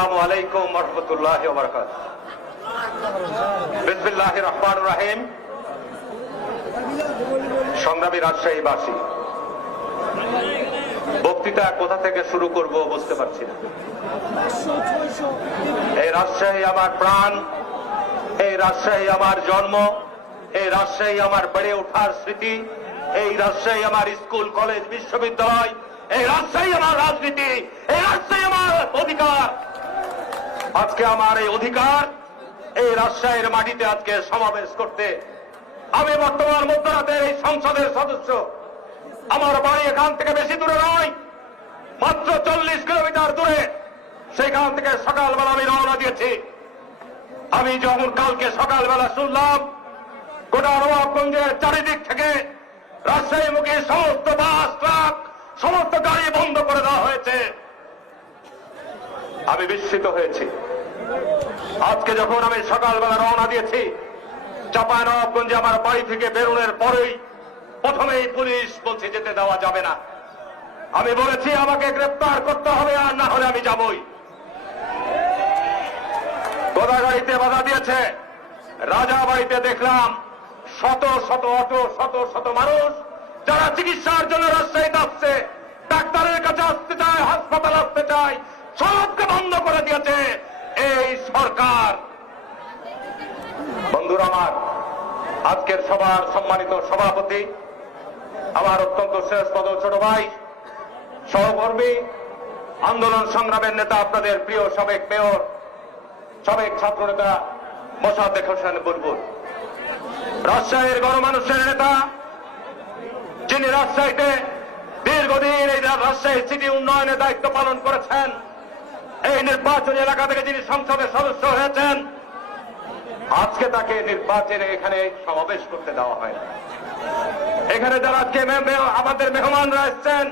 আসসালামু আলাইকুম ওয়া রাহমাতুল্লাহি ওয়া বারাকাতুহু। বিসমিল্লাহির রহমানির রহিম। সংগ্রামী রাজশাহীবাসী, বক্তৃতা কোথা থেকে শুরু করব বুঝতে পারছি না। এই রাজশাহী আমার প্রাণ, এই রাজশাহী আমার জন্ম, এই রাজশাহী আমার বেড়ে ওঠার স্মৃতি, এই রাজশাহী আমার স্কুল কলেজ বিশ্ববিদ্যালয়, এই রাজশাহী আমার রাজনীতি, এই রাজশাহী আমার অধিকার। আজকে আমার এই অধিকার এই রাজশাহীর মাটিতে আজকে সমাবেশ করতে। আমি বর্তমান মধ্যরাতের এই সংসদের সদস্য। আমার বাড়ি এখান থেকে বেশি দূরে নয়, মাত্র 40 কিলোমিটার দূরে। সেখান থেকে সকালবেলা আমি রওনা দিয়েছি। আমি যখন কালকে সকালবেলা শুনলাম গোটা নবাবগঞ্জের চারিদিক থেকে রাজশাহীমুখী সমস্ত বাস, ট্রাক, সমস্ত গাড়ি বন্ধ করে দেওয়া হয়েছে, আমি বিস্মিত হয়েছি। আজকে যখন আমি সকালবেলা রওনা দিয়েছি, চাঁপাইনবাবগঞ্জে আমার বাড়ি থেকে বেরোনোর পরেই প্রথমেই পুলিশ বলছে যেতে দেওয়া যাবে না। আমি বলেছি আমাকে গ্রেপ্তার করতে হবে, আর না হলে আমি যাবই। গোদাগাড়িতে বাধা দিয়েছে। রাজাবাড়িতে দেখলাম শত শত অটো, শত শত মানুষ যারা চিকিৎসার জন্য রাজশাহীতে আসছে, ডাক্তারের কাছে আসতে চায়, হাসপাতাল আসতে চায়, সবকে বন্ধ করে দিয়েছে এই সরকার। বন্ধুরা আমার, আজকের সভার সম্মানিত সভাপতি, আমার অত্যন্ত শ্রেষ্ঠপদ ছোট ভাই, সহকর্মী, আন্দোলন সংগ্রামের নেতা, আপনাদের প্রিয় সাবেক মেয়র, সাবেক ছাত্র নেতা মোসাদ্দেক হোসেন বুলবুল, রাজশাহীর গণমানুষের নেতা, যিনি রাজশাহীতে দীর্ঘদিন এই রাজশাহী সিটি উন্নয়নের দায়িত্ব পালন করেছেন, এই নির্বাচনী এলাকা থেকে যিনি সংসদের সদস্য হয়েছেন, আজকে তাকে নির্বাচনে এখানে সমাবেশ করতে দেওয়া হয় না। এখানে যারা আজকে আমাদের মেহমানরা এসছেন,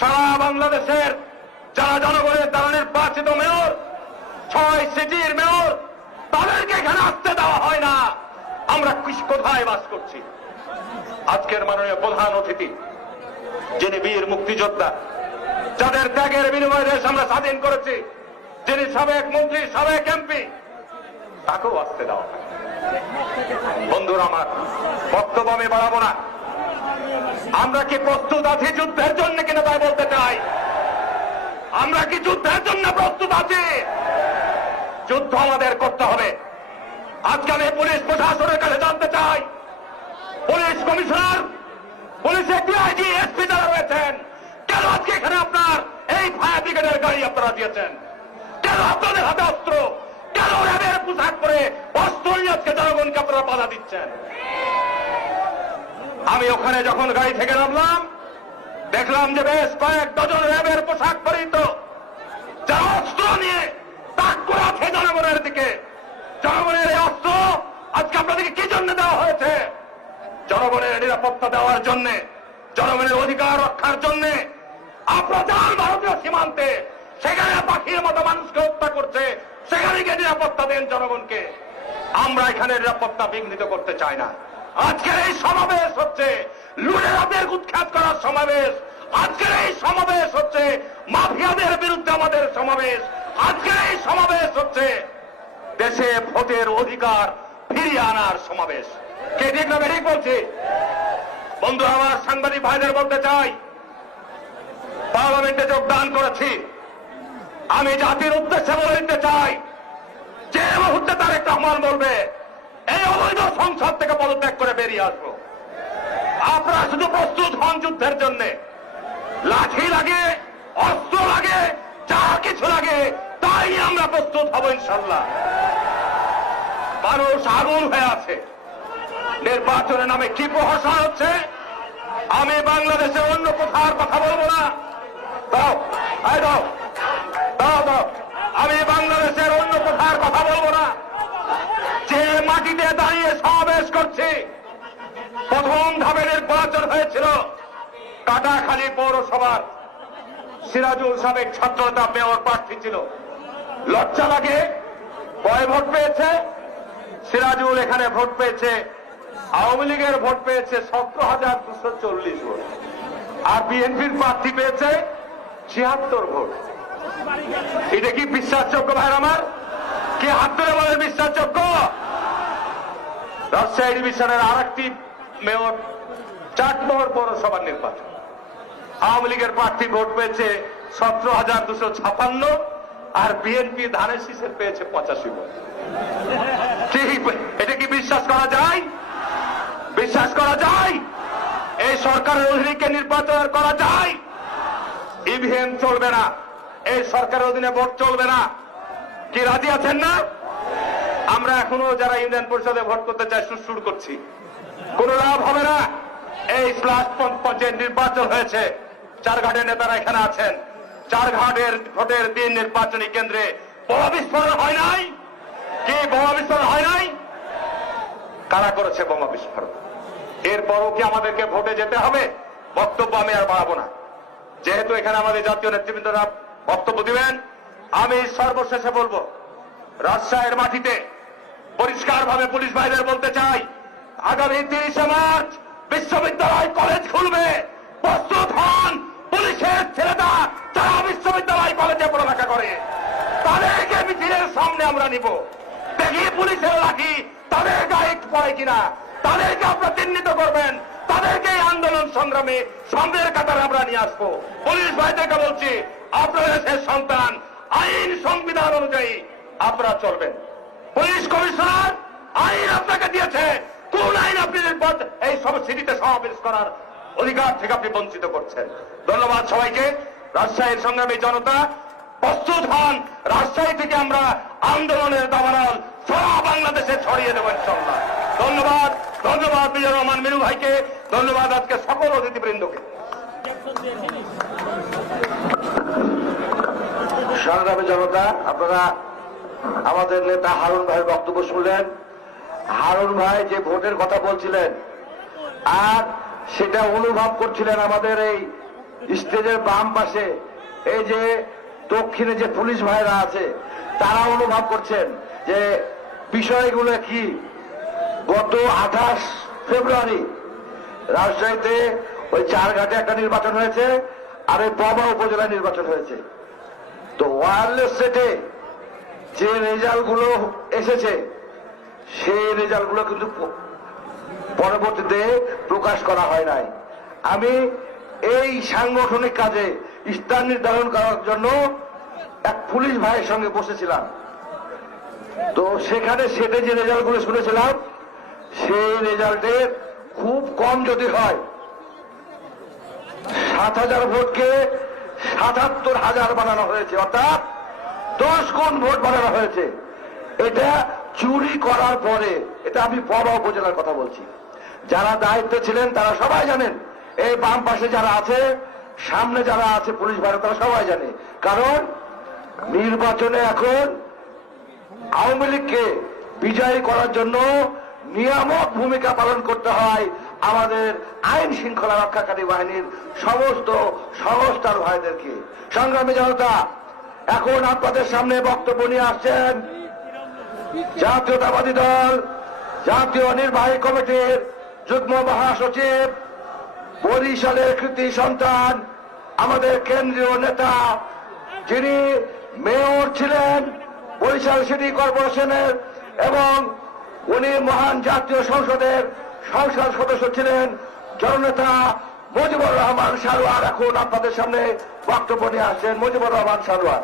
সারা বাংলাদেশের যারা জনগণের দ্বারা নির্বাচিত মেয়র, 6 সিটির মেয়র, তাদেরকে এখানে আসতে দেওয়া হয় না। আমরা কোথায় বাস করছি? আজকের মাননীয় প্রধান অতিথি, যিনি বীর মুক্তিযোদ্ধা, যাদের ত্যাগের বিনিময়ে দেশ আমরা স্বাধীন করেছি, যিনি সাবেক মন্ত্রী, সাবেক এমপি, তাকেও আসতে দেওয়া হয়। বন্ধুরা আমার, বক্তব্য আমি বাড়াবো না। আমরা কি প্রস্তুত আছি যুদ্ধের জন্য কিনা তাই বলতে চাই। আমরা কি যুদ্ধের জন্য প্রস্তুত আছি? যুদ্ধ আমাদের করতে হবে। আজকে আমি পুলিশ প্রশাসনের কাছে জানতে চাই, পুলিশ কমিশনার, পুলিশের ডিআইজি, এসপি যারা রয়েছেন, কেন আজকে এখানে আপনার এই ফায়ার ব্রিগেডের গাড়ি আপনারা দিয়েছেন? কেন আপনাদের হাতে অস্ত্র? কেন র্যাবের পোশাক পরে অস্ত্র নিয়ে আজকে জনগণকে আপনারা বাধা দিচ্ছেন? আমি ওখানে যখন গাড়ি থেকে নামলাম, দেখলাম যে বেশ কয়েক ডজন র্যাবের পোশাক পরিহিত যারা অস্ত্র নিয়ে তাক করে আছে জনগণের দিকে। জনগণের এই অস্ত্র আজকে আপনাদেরকে কি জন্য দেওয়া হয়েছে? জনগণের নিরাপত্তা দেওয়ার জন্য, জনগণের অধিকার রক্ষার জন্য। আপনারা যান ভারতীয় সীমান্তে, সেখানে পাখির মতো মানুষকে হত্যা করছে, সেখানে গিয়ে নিরাপত্তা দেন জনগণকে। আমরা এখানে নিরাপত্তা বিঘ্নিত করতে চাই না। আজকের এই সমাবেশ হচ্ছে লুটেরাদের উৎখাত করার সমাবেশ। আজকের এই সমাবেশ হচ্ছে মাফিয়াদের বিরুদ্ধে আমাদের সমাবেশ। আজকের এই সমাবেশ হচ্ছে দেশে ভোটের অধিকার ফিরিয়ে আনার সমাবেশ। কে ঠিক না ঠিক বলছি? বন্ধু আমার, সাংবাদিক ভাইদের বলতে চাই, পার্লামেন্টে যোগদান করেছি। আমি জাতির উদ্দেশ্যে বলে দিতে চাই, যে মুহূর্তে তারেক রহমান বলবে এই অবৈধ সংসদ থেকে পদত্যাগ করে বেরিয়ে আসবো, আপনারা শুধু প্রস্তুত হন যুদ্ধের জন্য। লাঠি লাগে, অস্ত্র লাগে, যা কিছু লাগে তাই আমরা প্রস্তুত হব ইনশাল্লাহ। মানুষ আগুন হয়ে আছে। নির্বাচনের নামে কি প্রহসন হচ্ছে? আমি বাংলাদেশে অন্য কোথার কথা বলবো না। দাও, দাও, দাও, দাও। আমি বাংলাদেশের অন্য কোথার কথা বলবো না। যে মাটিতে দাঁড়িয়ে সমাবেশ করছি, প্রথম ধাপে নির্বাচন হয়েছিল কাটাখালী পৌরসভার সিরাজুল সাবেক ছাত্রনেতা মেয়র প্রার্থী ছিল। লজ্জা লাগে, কয় ভোট পেয়েছে? সিরাজুল এখানে ভোট পেয়েছে, আওয়ামী লীগের ভোট পেয়েছে 17,240 ভোট, আর বিএনপির প্রার্থী পেয়েছে 76 ভোট। এটা কি বিশ্বাসযোগ্য ভাইয়ের আমার? কি হাত ধরে বলেন বিশ্বাসযোগ্য? রাজশাহী ডিভিশনের আরেকটি মেয়র চাটমোহর পৌরসভার নির্বাচন, আওয়ামী লীগের প্রার্থী ভোট পেয়েছে 17,256 আর বিএনপি ধানের শীষের পেয়েছে 85 ভোট। এটা কি বিশ্বাস করা যায়? বিশ্বাস করা যায়? এই সরকারের অধীনে নির্বাচন করা যায়? ইভিএম চলবে না, এই সরকারের অধীনে ভোট চলবে না। কি রাজি আছেন না? আমরা এখনো যারা ইউনিয়ন পরিষদে ভোট করতে চাই সুর করছি, কোন লাভ হবে না। এই স্লাশ পঞ্চায়েত নির্বাচন হয়েছে, চারঘাটের নেতারা এখানে আছেন, চারঘাটের ভোটের দিন নির্বাচনী কেন্দ্রে বোমা বিস্ফোরণ হয় নাই? কি বোমা বিস্ফোরণ হয় নাই? কারা করেছে বোমা বিস্ফোরণ? এরপরও কি আমাদেরকে ভোটে যেতে হবে? বক্তব্য আমি আর বাড়াবো না, যেহেতু এখানে আমাদের জাতীয় নেতৃবৃন্দরা বক্তব্য দিবেন। আমি সর্বশেষে বলবো, রাজশাহীর মাটিতে পরিষ্কারভাবে পুলিশ ভাইদের বলতে চাই, আগামী 30শে মার্চ বিশ্ববিদ্যালয় কলেজ খুলবে। প্রস্তুত হন পুলিশের ছেলেরা যারা বিশ্ববিদ্যালয় কলেজে পড়ালেখা করে, তাদেরকে মিছিলের সামনে আমরা নিব। দেখি পুলিশের লাঠি তাদের গায়ে পড়ে কিনা, তাদেরকে আপনারা চিহ্নিত করবেন, তাদেরকে আন্দোলন সংগ্রামে সামনের কাতারে আমরা নিয়ে আসবো। পুলিশ ভাইদেরকে বলছি, আপনারা দেশের সন্তান, আইন সংবিধান অনুযায়ী আপনারা চলবেন। পুলিশ কমিশনার আইন আপনাকে দিয়েছে, কোন আইন আপনি এই সব সিটিতে সমাবেশ করার অধিকার থেকে আপনি বঞ্চিত করছেন? ধন্যবাদ সবাইকে। রাজশাহীর সংগ্রামী জনতা প্রস্তুত হন, রাজশাহী থেকে আমরা আন্দোলনের দাবানল সারা বাংলাদেশে ছড়িয়ে দেব ইনশাআল্লাহ। ধন্যবাদ, ধন্যবাদ বিজয় রহমান মিনু ভাইকে, ধন্যবাদ আজকে সকল অতিথিবৃন্দকে। সংগ্রামী জনতা, আপনারা আমাদের নেতা হারুন ভাইয়ের বক্তব্য শুনলেন। হারুন ভাই যে ভোটের কথা বলছিলেন আর সেটা অনুভব করছিলেন আমাদের এই স্টেজের বাম পাশে, এই যে দক্ষিণে যে পুলিশ ভাইরা আছে তারা অনুভব করছেন যে বিষয়গুলো কি। গত 28 ফেব্রুয়ারি রাজশাহীতে ওই চারঘাটে একটা নির্বাচন হয়েছে আর ওই বাবা উপজেলা নির্বাচন হয়েছে। তো ওয়্যারলেস সেটে যে রেজাল্টগুলো এসেছে সেই রেজাল্টগুলো কিন্তু পরবর্তীতে প্রকাশ করা হয় নাই। আমি এই সাংগঠনিক কাজে স্থান নির্ধারণ করার জন্য এক পুলিশ ভাইয়ের সঙ্গে বসেছিলাম। তো সেখানে সেটে যে রেজাল্টগুলো শুনেছিলাম সেই রেজাল্টের খুব কম যদি হয়, 7,000 ভোটকে 77,000 বানানো হয়েছে, অর্থাৎ 10 গুণ ভোট বানানো হয়েছে। এটা চুরি করার পরে, এটা আমি বাবা উপজেলার কথা বলছি, যারা দায়িত্বে ছিলেন তারা সবাই জানেন, এই বাম পাশে যারা আছে, সামনে যারা আছে পুলিশ ভাইরা তারা সবাই জানে। কারণ নির্বাচনে এখন আওয়ামী লীগকে বিজয়ী করার জন্য নিয়ামক ভূমিকা পালন করতে হয় আমাদের আইন শৃঙ্খলা রক্ষাকারী বাহিনীর সমস্ত সংস্থার ভাইদেরকে। সংগ্রামী জনতা, এখন আপনাদের সামনে বক্তব্য নিয়ে আসছেন জাতীয়তাবাদী দল জাতীয় নির্বাহী কমিটির যুগ্ম মহাসচিব, বরিশালের কৃতি সন্তান, আমাদের কেন্দ্রীয় নেতা, যিনি মেয়র ছিলেন বরিশাল সিটি কর্পোরেশনের এবং উনি মহান জাতীয় সংসদের সংসদ সদস্য ছিলেন, জননেতা মুজিবুর রহমান সারোয়ার এখন আপনাদের সামনে বক্তব্য নিয়ে আসছেন। মুজিবুর রহমান সারোয়ার।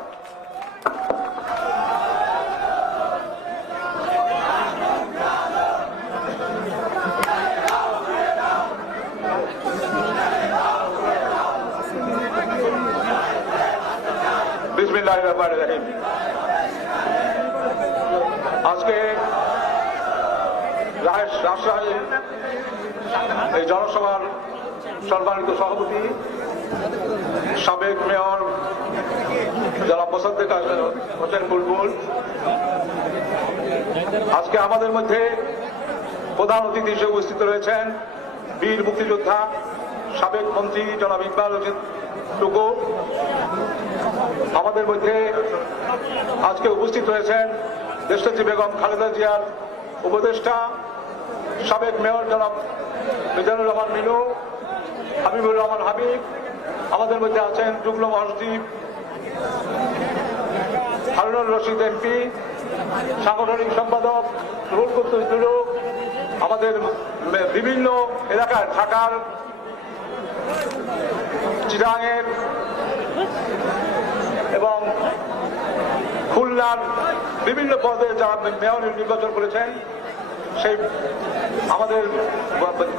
বিসমিল্লাহির রহমানির রহিম। আজকে রাজশাহী এই জনসভার সম্মানিত সভাপতি, সাবেক মেয়র জনাব মোসাদ্দেক হোসেন বুলবুল, আজকে আমাদের মধ্যে প্রধান অতিথি হিসেবে উপস্থিত রয়েছেন বীর মুক্তিযোদ্ধা সাবেক মন্ত্রী জনাব ইকবাল হোসেন টুকু। আমাদের মধ্যে আজকে উপস্থিত রয়েছেন দেশনেত্রী বেগম খালেদা জিয়ার উপদেষ্টা সাবেক মেয়র জনাব মিজানুর রহমান মিনু, হাবিবুর রহমান হাবিব, আমাদের মধ্যে আছেন যুগ্ম মহাসচিব হারুনুর রশিদ এমপি, সাংগঠনিক সম্পাদক রুহুল কুদ্দুস দুলু, আমাদের বিভিন্ন এলাকার ঢাকার, চিটাগাংয়ের এবং খুলনার বিভিন্ন পদে যারা মেয়র নির্বাচন করেছেন, সেই আমাদের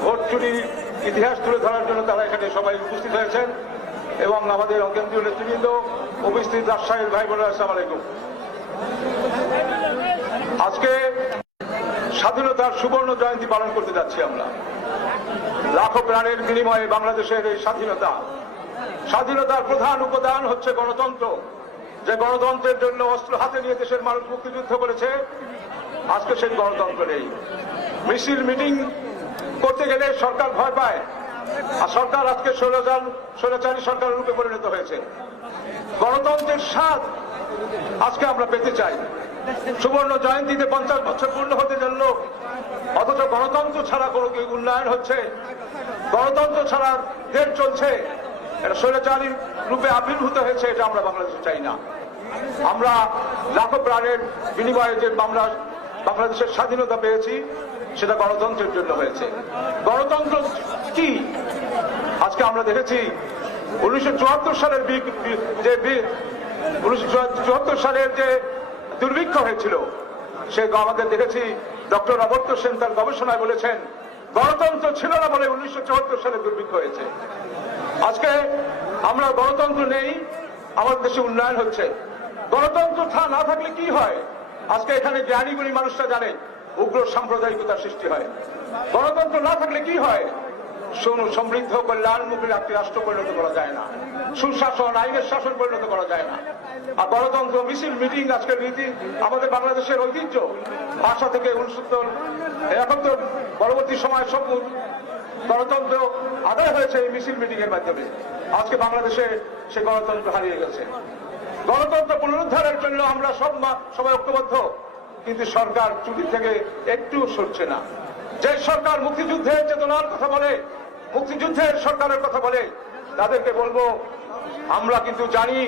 ভোট চুরির ইতিহাস তুলে ধরার জন্য তারা এখানে সবাই উপস্থিত হয়েছেন এবং আমাদের কেন্দ্রীয় নেতৃবৃন্দ উপস্থিত, রাজশাহীর ভাই বোনেরা, আসসালামু আলাইকুম। আজকে স্বাধীনতার সুবর্ণ জয়ন্তী পালন করতে যাচ্ছি আমরা। লাখো প্রাণের বিনিময়ে বাংলাদেশের এই স্বাধীনতার প্রধান উপাদান হচ্ছে গণতন্ত্র। যে গণতন্ত্রের জন্য অস্ত্র হাতে নিয়ে দেশের মানুষ মুক্তিযুদ্ধ করেছে, আজকে সেই গণতন্ত্র নেই। মিছিল মিটিং করতে গেলে সরকার ভয় পায়, আর সরকার আজকে স্বৈরাচারী সরকারের রূপে পরিণত হয়েছে। গণতন্ত্রের স্বাদ আজকে আমরা পেতে চাই। সুবর্ণ জয়ন্তীতে 50 বছর পূর্ণ হতে চলল, অথচ গণতন্ত্র ছাড়া কোনো উন্নয়ন হচ্ছে, গণতন্ত্র ছাড়া দেশ চলছে, এটা স্বৈরাচারী রূপে আবির্ভূত হয়েছে। এটা আমরা বাংলাদেশে চাই না। আমরা লাখো প্রাণের বিনিময়ে যে আমরা বাংলাদেশের স্বাধীনতা পেয়েছি, সেটা গণতন্ত্রের জন্য হয়েছে। গণতন্ত্র কি আজকে আমরা দেখেছি 1974 সালের যে 1974 সালের যে দুর্ভিক্ষ হয়েছিল, সে আমাদের দেখেছি ডক্টর অমর্ত্য সেন তার গবেষণায় বলেছেন গণতন্ত্র ছিল না বলে 1974 সালে দুর্ভিক্ষ হয়েছে। আজকে আমরা গণতন্ত্র নেই, আমাদের দেশে উন্নয়ন হচ্ছে। গণতন্ত্র না থাকলে কি হয়? আজকে এখানে জ্ঞানীগুণী মানুষরা জানেন উগ্র সাম্প্রদায়িকতার সৃষ্টি হয়। গণতন্ত্র না থাকলে কি হয়? সমৃদ্ধ কল্যাণমুখী একটি রাষ্ট্র পরিণত করা যায় না, সুশাসন আইনের শাসন পরিণত করা যায় না। আর গণতন্ত্র মিছিল মিটিং আজকের রীতি আমাদের বাংলাদেশের ঐতিহ্য। ভাষা থেকে 69 পরবর্তী সময় সব গণতন্ত্র আদায় হয়েছে এই মিছিল মিটিং এর মাধ্যমে। আজকে বাংলাদেশে সে গণতন্ত্র হারিয়ে গেছে। গণতন্ত্র পুনরুদ্ধারের জন্য আমরা সবাই ঐক্যবদ্ধ, কিন্তু সরকার চুরি থেকে একটু সরছে না। যে সরকার মুক্তিযুদ্ধের চেতনার কথা বলে, মুক্তিযুদ্ধের সরকারের কথা বলে, তাদেরকে বলবো আমরা কিন্তু জানি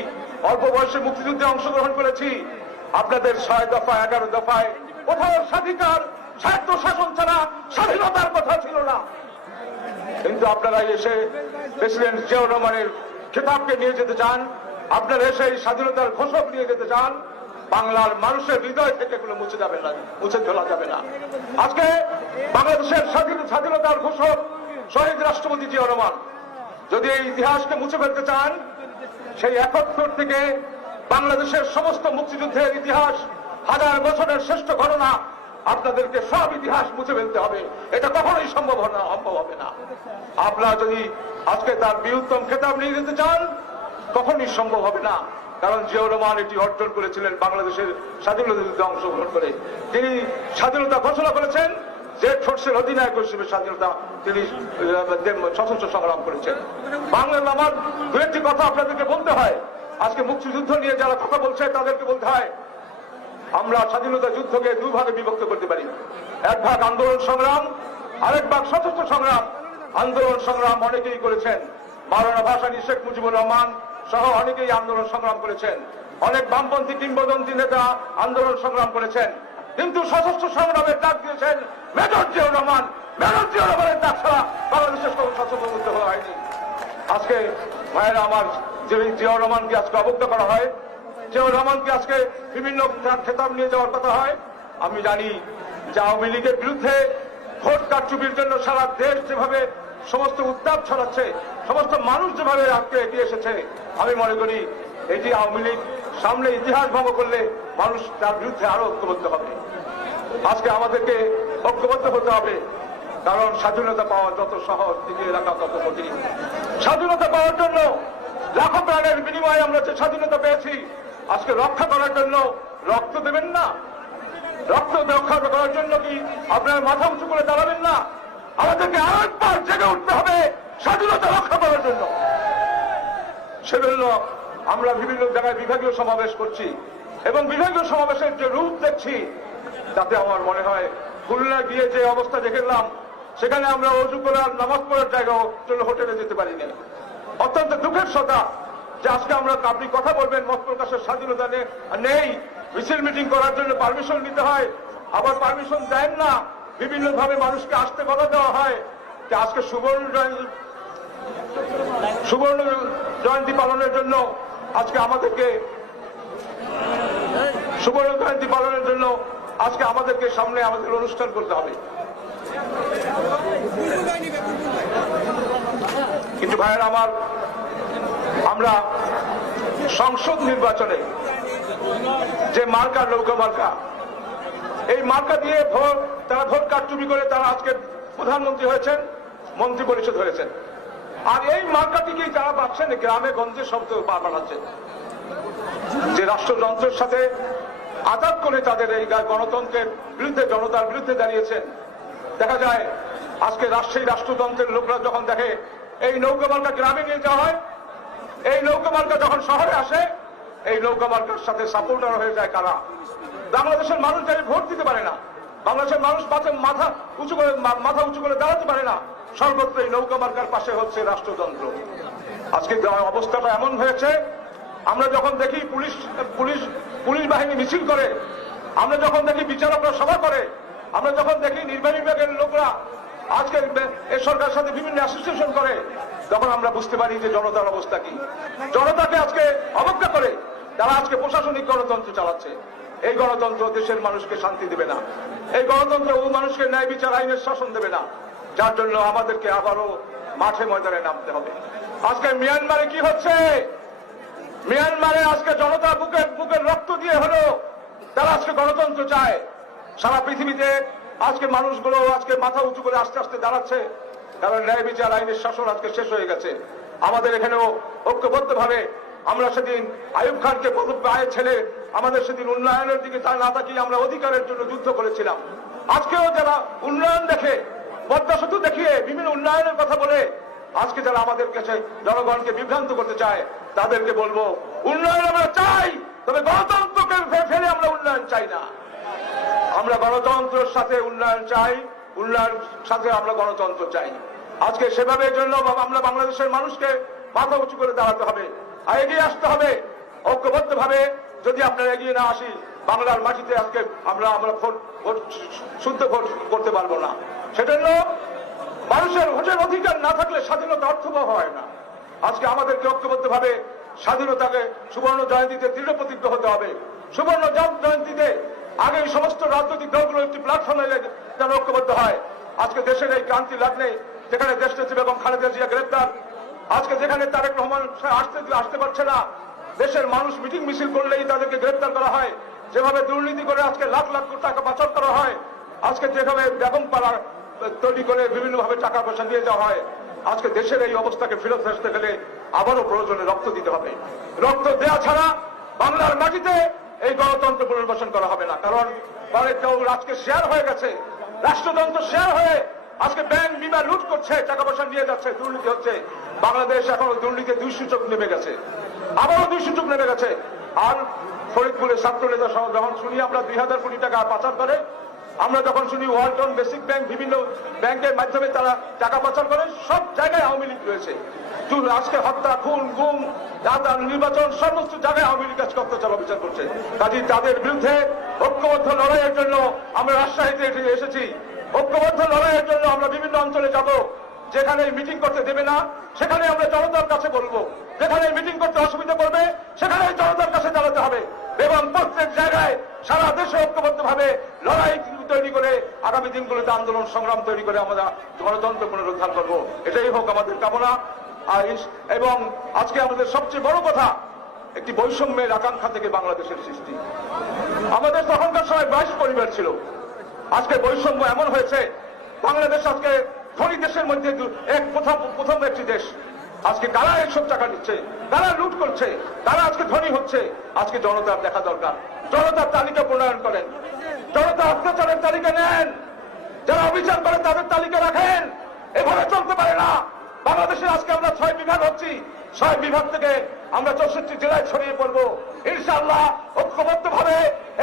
অল্প বয়সে মুক্তিযুদ্ধে অংশগ্রহণ করেছি। আপনাদের 6 দফা 11 দফায় কোথাও স্বাধিকার স্বায়ত্ত শাসন ছাড়া স্বাধীনতার কথা ছিল না। কিন্তু আপনারা এসে প্রেসিডেন্ট জিয়াউর রহমানের খেতাবকে নিয়ে যেতে চান, আপনারা এসে এই স্বাধীনতার ঘোষক নিয়ে যেতে চান। বাংলার মানুষের হৃদয় থেকে এগুলো মুছে যাবে না, মুছে ফেলা যাবে না। আজকে বাংলাদেশের স্বাধীনতার ঘোষক শহীদ রাষ্ট্রপতি জিয়াউর রহমান যদি এই ইতিহাসকে মুছে ফেলতে চান, সেই 71 থেকে বাংলাদেশের সমস্ত মুক্তিযুদ্ধের ইতিহাস, হাজার বছরের শ্রেষ্ঠ ঘটনা, আপনাদেরকে সব ইতিহাস মুছে ফেলতে হবে। এটা কখনোই সম্ভব হবে না। আপনারা যদি আজকে তার বৃহত্তম খেতাব নিয়ে যেতে চান, কখনোই সম্ভব হবে না। কারণ জিয়াউর রহমান এটি অর্জন করেছিলেন বাংলাদেশের স্বাধীনতা যুদ্ধে অংশগ্রহণ করে। তিনি স্বাধীনতা ঘোষণা করেছেন, যে ফোর্সের অধিনায়ক হিসেবে স্বাধীনতা তিনি সশস্ত্র সংগ্রাম করেছেন। বাংলার আমার দু একটি কথা আপনাদেরকে বলতে হয়। আজকে মুক্তিযুদ্ধ নিয়ে যারা কথা বলছে তাদেরকে বলতে হয়, আমরা স্বাধীনতা যুদ্ধকে 2 ভাগে বিভক্ত করতে পারি। এক ভাগ আন্দোলন সংগ্রাম, আরেক ভাগ সশস্ত্র সংগ্রাম। আন্দোলন সংগ্রাম অনেকেই করেছেন, মাওলানা ভাসানী, শেখ মুজিবুর রহমান সহ অনেকেই আন্দোলন সংগ্রাম করেছেন। অনেক বামপন্থী কিংবদন্তি নেতা আন্দোলন সংগ্রাম করেছেন, কিন্তু সশস্ত্র সংগ্রামের ডাক দিয়েছেন মেজর জিয়াউর রহমান। মেজর জিয়াউর রহমানের ডাক ছাড়া বাংলাদেশের কোনো সশস্ত্র যুদ্ধ হয়নি। আজকে ভাইয়েরা আমার, যে জিয়াউর রহমানকে আজকে অবজ্ঞা করা হয়, জিয়াউর রহমানকে আজকে বিভিন্ন খেতাব নিয়ে যাওয়ার কথা হয়। আমি জানি যে আওয়ামী লীগের বিরুদ্ধে ভোট কারচুপির জন্য সারা দেশ যেভাবে সমস্ত উত্তাপ ছড়াচ্ছে, সমস্ত মানুষ যেভাবে আজকে এগিয়ে এসেছে, আমি মনে করি এটি আওয়ামী লীগ সামনে ইতিহাস ভঙ্গ করলে মানুষ তার বিরুদ্ধে আরো ঐক্যবদ্ধ হবে। আজকে আমাদেরকে ঐক্যবদ্ধ হতে হবে, কারণ স্বাধীনতা পাওয়া যত সহজ, টিকিয়ে রাখা তত কঠিন। স্বাধীনতা পাওয়ার জন্য লাখো প্রাণের বিনিময়ে আমরা যে স্বাধীনতা পেয়েছি, আজকে রক্ষা করার জন্য রক্ত দেবেন না? রক্ত রক্ষা করার জন্য কি আপনার মাথা উঁচু করে দাঁড়াবেন না? আমাদেরকে আরেকবার জেগে উঠতে হবে স্বাধীনতা রক্ষা করার জন্য। সেজন্য আমরা বিভিন্ন জায়গায় বিভাগীয় সমাবেশ করছি এবং বিভাগীয় সমাবেশের যে রূপ দেখছি, তাতে আমার মনে হয় খুলনা গিয়ে যে অবস্থা দেখলাম, সেখানে আমরা অজু করার নামাজ পড়ার জায়গাও জন্য হোটেলে যেতে পারি না। অত্যন্ত দুঃখের কথা যে আজকে আমরা আপনি কথা বলবেন, মত প্রকাশের স্বাধীনতা নেই, মিছিল মিটিং করার জন্য পারমিশন নিতে হয়, আবার পারমিশন দেন না, বিভিন্ন ভাবে মানুষকে আসতে বাধা দেওয়া হয়। যে আজকে সুবর্ণ জয়ন্তী পালনের জন্য আজকে আমাদেরকে সুবর্ণ জয়ন্তী পালনের জন্য আজকে আমাদেরকে সামনে আমাদের অনুষ্ঠান করতে হবে। কিন্তু ভাইয়েরা আমার, আমরা সংসদ নির্বাচনে যে মার্কা, নৌকা মার্কা, এই মার্কা দিয়ে তারা ভোট কারচুপি করে তারা আজকে প্রধানমন্ত্রী হয়েছেন, মন্ত্রী পরিষদ হয়েছেন। আর এই মার্কাটিকেই তারা পাচ্ছেন গ্রামে গঞ্জে শব্দ বানাচ্ছেন, যে রাষ্ট্রযন্ত্রের সাথে আঘাত করে তাদের এই গণতন্ত্রের বিরুদ্ধে, জনতার বিরুদ্ধে দাঁড়িয়েছেন। দেখা যায় আজকে রাজশাহী রাষ্ট্রযন্ত্রের লোকরা যখন দেখে এই নৌকা মার্কা গ্রামে নিয়ে যাওয়া হয়, এই নৌকা মার্কা যখন শহরে আসে, এই নৌকা মার্কার সাথে সাপোর্টার হয়ে যায় কারা? বাংলাদেশের মানুষ যারা ভোট দিতে পারে না, বাংলাদেশের মানুষ মাথা উঁচু করে দাঁড়াতে পারে না, সর্বত্র এই নৌকা মার্কার পাশে হচ্ছে রাষ্ট্রযন্ত্র। আজকে অবস্থাটা এমন হয়েছে, আমরা যখন দেখি পুলিশ বাহিনী মিছিল করে, আমরা যখন দেখি বিচারকরা সভা করে, আমরা যখন দেখি নির্বাহী বিভাগের লোকরা আজকে এই সরকারের সাথে বিভিন্ন অ্যাসোসিয়েশন করে, তখন আমরা বুঝতে পারি যে জনতার অবস্থা কি। জনতাকে আজকে অবজ্ঞা করে তারা আজকে প্রশাসনিক গণতন্ত্র চালাচ্ছে। এই গণতন্ত্র দেশের মানুষকে শান্তি দেবে না, এই গণতন্ত্র ও মানুষকে ন্যায় বিচার আইনের শাসন দেবে না, যার জন্য আমাদেরকে আবারও মাঠে ময়দানে নামতে হবে। আজকে মিয়ানমারে কি হচ্ছে? মিয়ানমারে আজকে জনতা বুকের রক্ত দিয়ে হলো তারা আজকে গণতন্ত্র চায়। সারা পৃথিবীতে আজকে মানুষগুলো আজকে মাথা উঁচু করে আস্তে আস্তে দাঁড়াচ্ছে, কারণ ন্যায় বিচার আইনের শাসন আজকে শেষ হয়ে গেছে। আমাদের এখানেও ঐক্যবদ্ধ ভাবে আমরা সেদিন আইয়ুব খানকে পায়ে ছেড়ে আমাদের সেদিন উন্নয়নের দিকে তা না তাকিয়ে আমরা অধিকারের জন্য যুদ্ধ করেছিলাম। আজকেও যারা উন্নয়ন দেখে, পদ্মা সেতু দেখিয়ে বিভিন্ন উন্নয়নের কথা বলে আজকে যারা আমাদের কাছে জনগণকে বিভ্রান্ত করতে চায়, তাদেরকে বলবো উন্নয়ন আমরা চাই, তবে গণতন্ত্রকে ফেলে আমরা উন্নয়ন চাই না। আমরা গণতন্ত্রের সাথে উন্নয়ন চাই, উন্নয়নের সাথে আমরা গণতন্ত্র চাই। আজকে সেভাবে জন্য আমরা বাংলাদেশের মানুষকে মাথা উঁচু করে দাঁড়াতে হবে, আর এগিয়ে আসতে হবে ঐক্যবদ্ধ ভাবে। যদি আপনারা এগিয়ে না আসি, বাংলার মাটিতে আজকে আমরা শুদ্ধ ভোট করতে পারবো না। সেজন্য মানুষের ভোটের অধিকার না থাকলে স্বাধীনতা অর্থবহ হয় না। আজকে আমাদেরকে ঐক্যবদ্ধ ভাবে স্বাধীনতাকে সুবর্ণ জয়ন্তীতে দৃঢ় প্রতিজ্ঞ হতে হবে। সুবর্ণ জয়ন্তীতে আগে এই সমস্ত রাজনৈতিক দলগুলো একটি প্ল্যাটফর্মে যেন ঐক্যবদ্ধ হয়। আজকে দেশের এই ক্রান্তি লগ্নে যেখানে দেশনেত্রী বেগম খালেদা জিয়া গ্রেপ্তার, আজকে যেখানে তারেক রহমান আসতে পারছে না, দেশের মানুষ মিটিং মিছিল করলেই তাদেরকে গ্রেপ্তার করা হয়, যেভাবে দুর্নীতি করে আজকে লাখ লাখ টাকা পাচার করা হয়, আজকে যেভাবে বেগম পাড়া তৈরি করে বিভিন্ন ভাবে টাকা পয়সা নিয়ে যাওয়া হয়, আজকে দেশের এই অবস্থাকে ফেরত আসতে গেলে আবারও প্রয়োজনে রক্ত দিতে হবে। রক্ত দেওয়া ছাড়া বাংলার মাটিতে এই গণতন্ত্র পুনর্বাসন করা হবে না। কারণ আজকে শেয়ার হয়ে গেছে, রাষ্ট্রযন্ত্র শেয়ার হয়ে আজকে ব্যাংক বিমা লুট করছে, টাকা পয়সা নিয়ে যাচ্ছে, দুর্নীতি হচ্ছে। বাংলাদেশ এখনো দুর্নীতি 2 সূচক নেমে গেছে, আবারও 2 সূচক নেমে গেছে। আর ফরিদপুরের ছাত্র নেতা সহ যখন শুনি আমরা 2000 কোটি টাকা পাচার করে, আমরা যখন শুনি ওয়ালটন বেসিক ব্যাংক বিভিন্ন ব্যাংকের মাধ্যমে তারা টাকা পাচার করে, সব জায়গায় আওয়ামী লীগ রয়েছে। আজকে হত্যা, খুন, গুম, নির্বাচন, সমস্ত জায়গায় আওয়ামী লীগ আজকে অত্যাচার অবিচার করছে। কাজেই তাদের বিরুদ্ধে ঐক্যবদ্ধ লড়াইয়ের জন্য আমরা রাজশাহীতে এসেছি। ঐক্যবদ্ধ লড়াইয়ের জন্য আমরা বিভিন্ন অঞ্চলে যাব। যেখানে মিটিং করতে দেবে না সেখানে আমরা জনতার কাছে বলবো, যেখানে মিটিং করতে অসুবিধা করবে সেখানে জনতার কাছে দাঁড়াতে হবে, এবং প্রত্যেক জায়গায় সারা দেশে ঐক্যবদ্ধ ভাবে লড়াই তৈরি করে আগামী দিনগুলোতে আন্দোলন সংগ্রাম তৈরি করে আমরা গণতন্ত্র পুনরুদ্ধার করবো। এটাই হোক আমাদের কামনা। এবং আজকে আমাদের সবচেয়ে বড় কথা, একটি বৈষম্যের আকাঙ্ক্ষা থেকে বাংলাদেশের সৃষ্টি। আমাদের তখনকার সময় 22 পরিবার ছিল, আজকে বৈষম্য এমন হয়েছে বাংলাদেশ আজকে ধনী দেশের মধ্যে প্রথম একটি দেশ। আজকে কারা এইসব টাকা নিচ্ছে, কারা লুট করছে, কারা আজকে ধনী হচ্ছে, আজকে জনতার দেখা দরকার। জনতার তালিকা প্রণয়ন করেন, জনতা অত্যাচারের তালিকা নেন, যারা অবিচার করে তাদের তালিকা রাখেন। এভাবে চলতে পারে না। বাংলাদেশে আজকে আমরা 6 বিভাগ হচ্ছি, 6 বিভাগ থেকে আমরা 64 জেলায় ছড়িয়ে পড়বো। ইনশাআল্লাহ ঐক্যবদ্ধ ভাবে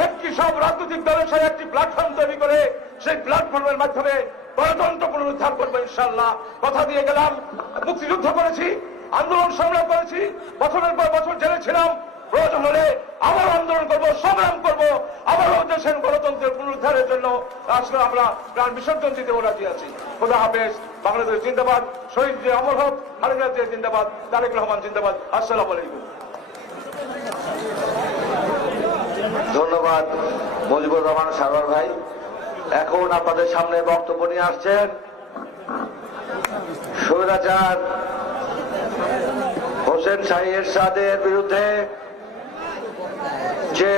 একটি সব রাজনৈতিক দলের সাথে একটি প্ল্যাটফর্ম তৈরি করে সেই প্ল্যাটফর্মের মাধ্যমে গণতন্ত্র পুনরুদ্ধার করবো ইনশাআল্লাহ। কথা দিয়ে গেলাম, মুক্তিযুদ্ধ করেছি, আন্দোলন সংগ্রাম করেছি, বছরের পর বছর জেলে ছিলাম, প্রয়োজন হলে আবার আন্দোলন করব, সংগ্রাম করব, আবারও দেশের গণতন্ত্রের পুনরুদ্ধারের জন্য আজকে আমরা প্রাণ বিসর্জন দিতে রাজি আছি। খোদা হাফেজ। বাংলাদেশ জিন্দাবাদ। শহীদ যে অমর হোক। খালেদা জিয়া জিন্দাবাদ। তারেক রহমান জিন্দাবাদ। আসসালামু আলাইকুম। ধন্যবাদ মুজিবুর রহমান সারোয়ার ভাই। এখন আপনাদের সামনে বক্তব্য নিয়ে আসছেন স্বৈরাচার হোসেন শাহী এরশাদের বিরুদ্ধে যে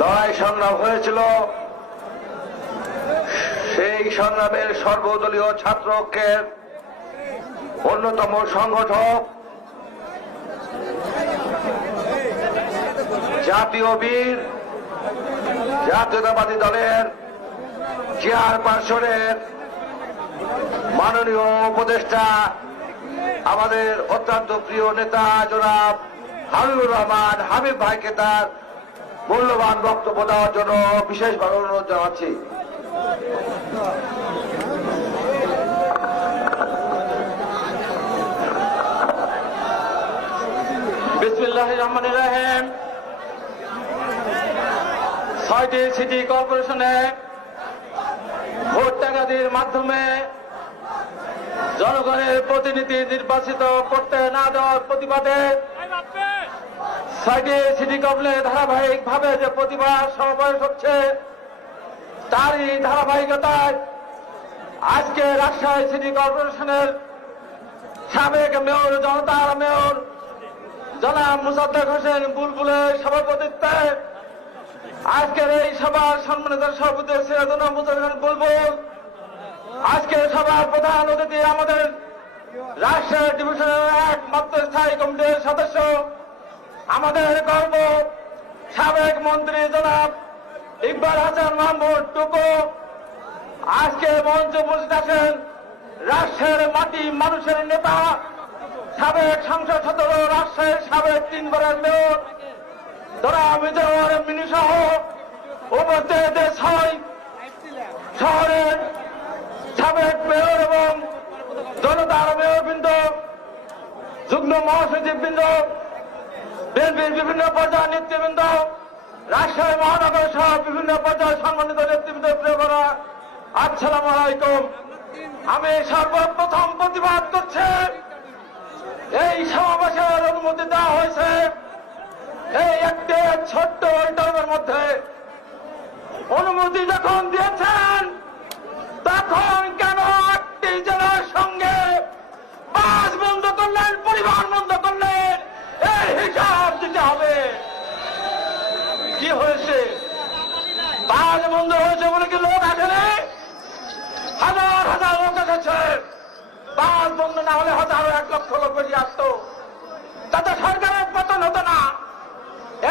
লড়াই সংগ্রাম হয়েছিল, সেই সংগ্রামের সর্বদলীয় ছাত্র ঐক্যের অন্যতম সংগঠক, জাতীয় বীর জাতীয়তাবাদী দলের চেয়ারপারসনের মাননীয় উপদেষ্টা, আমাদের অত্যন্ত প্রিয় নেতা জনাব হাবিবুর রহমান হাবিব ভাইকে তার মূল্যবান বক্তব্য দেওয়ার জন্য বিশেষভাবে অনুরোধ জানাচ্ছি। বিসমিল্লাহির রহমানির রহিম। ৬টি সিটি কর্পোরেশনে ভোট ডাকাতির মাধ্যমে জনগণের প্রতিনিধি নির্বাচিত করতে না দেওয়ার প্রতিবাদে ৬টি সিটি কর্পোরেশনে ধারাবাহিকভাবে যে প্রতিবাদ সমাবেশ হচ্ছে, তারই ধারাবাহিকতায় আজকে রাজশাহী সিটি কর্পোরেশনের সাবেক মেয়র, জনতার মেয়র জনাব মোসাদ্দেক হোসেন বুলবুলের সভাপতিত্বে আজকের এই সভার সম্মানিত সভাপতি সিরাজুল মুজাহিদ বুলবুল, আজকের সভার প্রধান অতিথি আমাদের রাজশাহী ডিভিশনের একমাত্র স্থায়ী কমিটির সদস্য, আমাদের গর্ব সাবেক মন্ত্রী জনাব ইকবাল হাসান মাহমুদ টুকু, আজকে মঞ্চে উপস্থিত আছেন রাজশাহীর মাটি মানুষের নেতা, সাবেক সংসদ সদস্য, রাজশাহীর সাবেক 3 বারের মেয়র জনাব মিজানুর মিনি সহ উপস্থিত 6 শহরের সাবেক মেয়র এবং জনতার মেয়রবৃন্দ, যুগ্ম মহাসচিববৃন্দ, বিএনপির বিভিন্ন পর্যায়ের নেতৃবৃন্দ, রাজশাহী মহানগর সহ বিভিন্ন পর্যায়ের সম্মানিত নেতৃবৃন্দ, প্রিয়রা, আসসালামু আলাইকুম। আমি সর্বপ্রথম প্রতিবাদ করছি, এই সমাবেশের অনুমতি দেওয়া হয়েছে এই একটি ছোট্ট টার্মের মধ্যে। অনুমতি যখন দিয়েছেন তখন কেন একটি জেলার সঙ্গে বাস বন্ধ করলেন, পরিবার বন্ধ করলেন, এই হিসাব দিতে হবে। কি হয়েছে? বাস বন্ধ হয়েছে বলে কি লোক আসেনি? হাজার হাজার লোক এসেছে। বাস বন্ধ না হলে হাজারো 1 লক্ষ লোক বেরিয়ে আসতো, তাতে সরকারের পতন হতো না।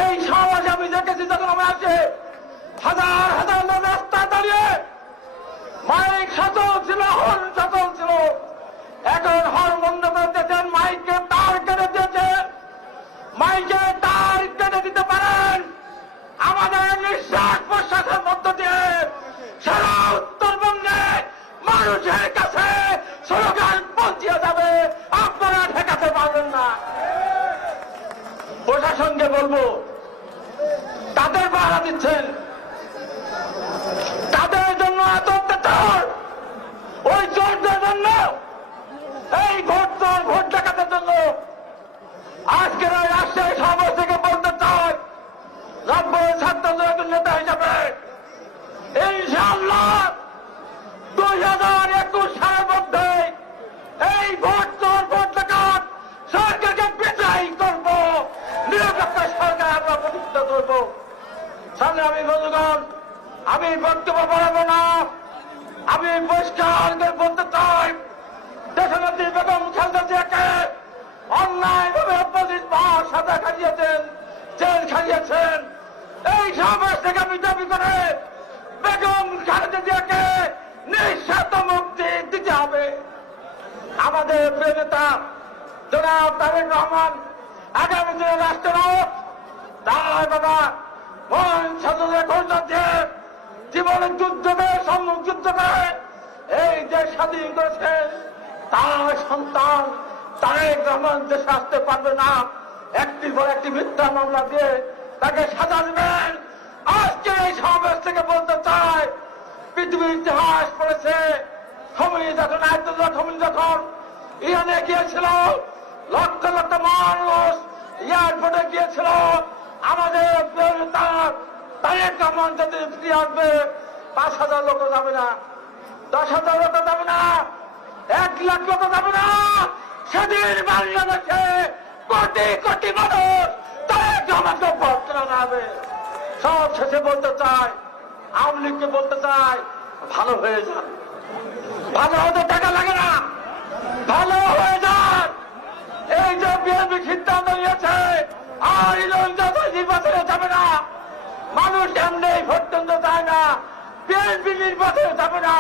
এই সমাবেশে আমি দেখেছি যখন আমরা আসছে হাজার হাজার লোক রাস্তায় দাঁড়িয়ে, মাইক সচল ছিল, হর্ন সচল ছিল। এখন হর্ন বন্ধ করে দিয়েছেন, মাইকে তার কেটে দিয়েছেন। মাইকে তার কেটে দিতে পারেন, আমাদের নিঃশ্বাস প্রশ্বাসের মধ্য দিয়ে সারা উত্তরবঙ্গে মানুষের কাছে স্লোগান পৌঁছে যাবে, আপনারা ঠেকাতে পারবেন না। প্রশাসনকে বলবো, তাদের পাহারা দিচ্ছেন, তাদের জন্য এত অত্যাচার, ওই চোরদের জন্য, এই ভোট ডাকাতের জন্য। আজকের এই রাজশাহী সমাবেশ থেকে বলতে চাই, 90 ছাত্রদের নেতা হিসাবে ইনশাআল্লাহ 2021 সালের মধ্যে এই ভোট ডাকাত সরকারকে বিদায় করব, নিরপেক্ষ সরকার আমরা প্রতিষ্ঠা করব। সামনে আমি বন্ধুগণ, আমি বক্তব্য বাড়াবো না, আমি পরিষ্কার করে বলতে চাই, দেশনেত্রী বেগম খালেদা জিয়াকে অন্যায়ভাবে 25 মাস সাজা খাইয়েছেন, জেল খাইয়েছেন। এই সমাবেশ থেকে আমি দাবি করে বেগম খালেদা জিয়াকে নিঃশর্ত মুক্তি দিতে হবে। আমাদের প্রিয় নেতা জনাব তারেক রহমান আগামী দিনে রাষ্ট্রনায়ক, তার বাবা মহান ছাত্রদের ঘোষণা দিয়ে জীবনের যুদ্ধ করে, সম্মুখ যুদ্ধ করে এই দেশ স্বাধীন করেছেন। তার সন্তান তারেক রহমান দেশে আসতে পারবে না, একটির পর একটি মিথ্যা মামলা দিয়ে তাকে সাজা দেবেন। আজকে এই সমাবেশ থেকে বলতে চাই, পৃথিবীর ইতিহাস পড়েছে, খমেনি যখন আয়তুল্লাহ খমেনি যখন ইরানে গিয়েছিল, লক্ষ লক্ষ মানুষ এয়ারপোর্টে গিয়েছিল, আমাদের প্রিয় নেতা তারেক রহমান যদি ফিরে আসবে 5,000 লোক যাবে না, 10,000 লোক যাবে না, 1 লাখ লোক যাবে না। সেদিন বাংলাদেশে কোটি কোটি মানুষ তারেক রহমানকে ভোট করে যাবে। সব শেষে বলতে চাই, আওয়ামী লীগকে বলতে চাই, ভালো হয়ে যান, ভালো হতে টাকা লাগে না, ভালো হয়ে যান। এই যে বিএনপি সিদ্ধান্ত নিয়েছে আর নির্বাচনে যাবে না, মানুষ এমনি ভোট কেন্দ্র যায় না, বিএনপি নির্বাচনে যাবে না,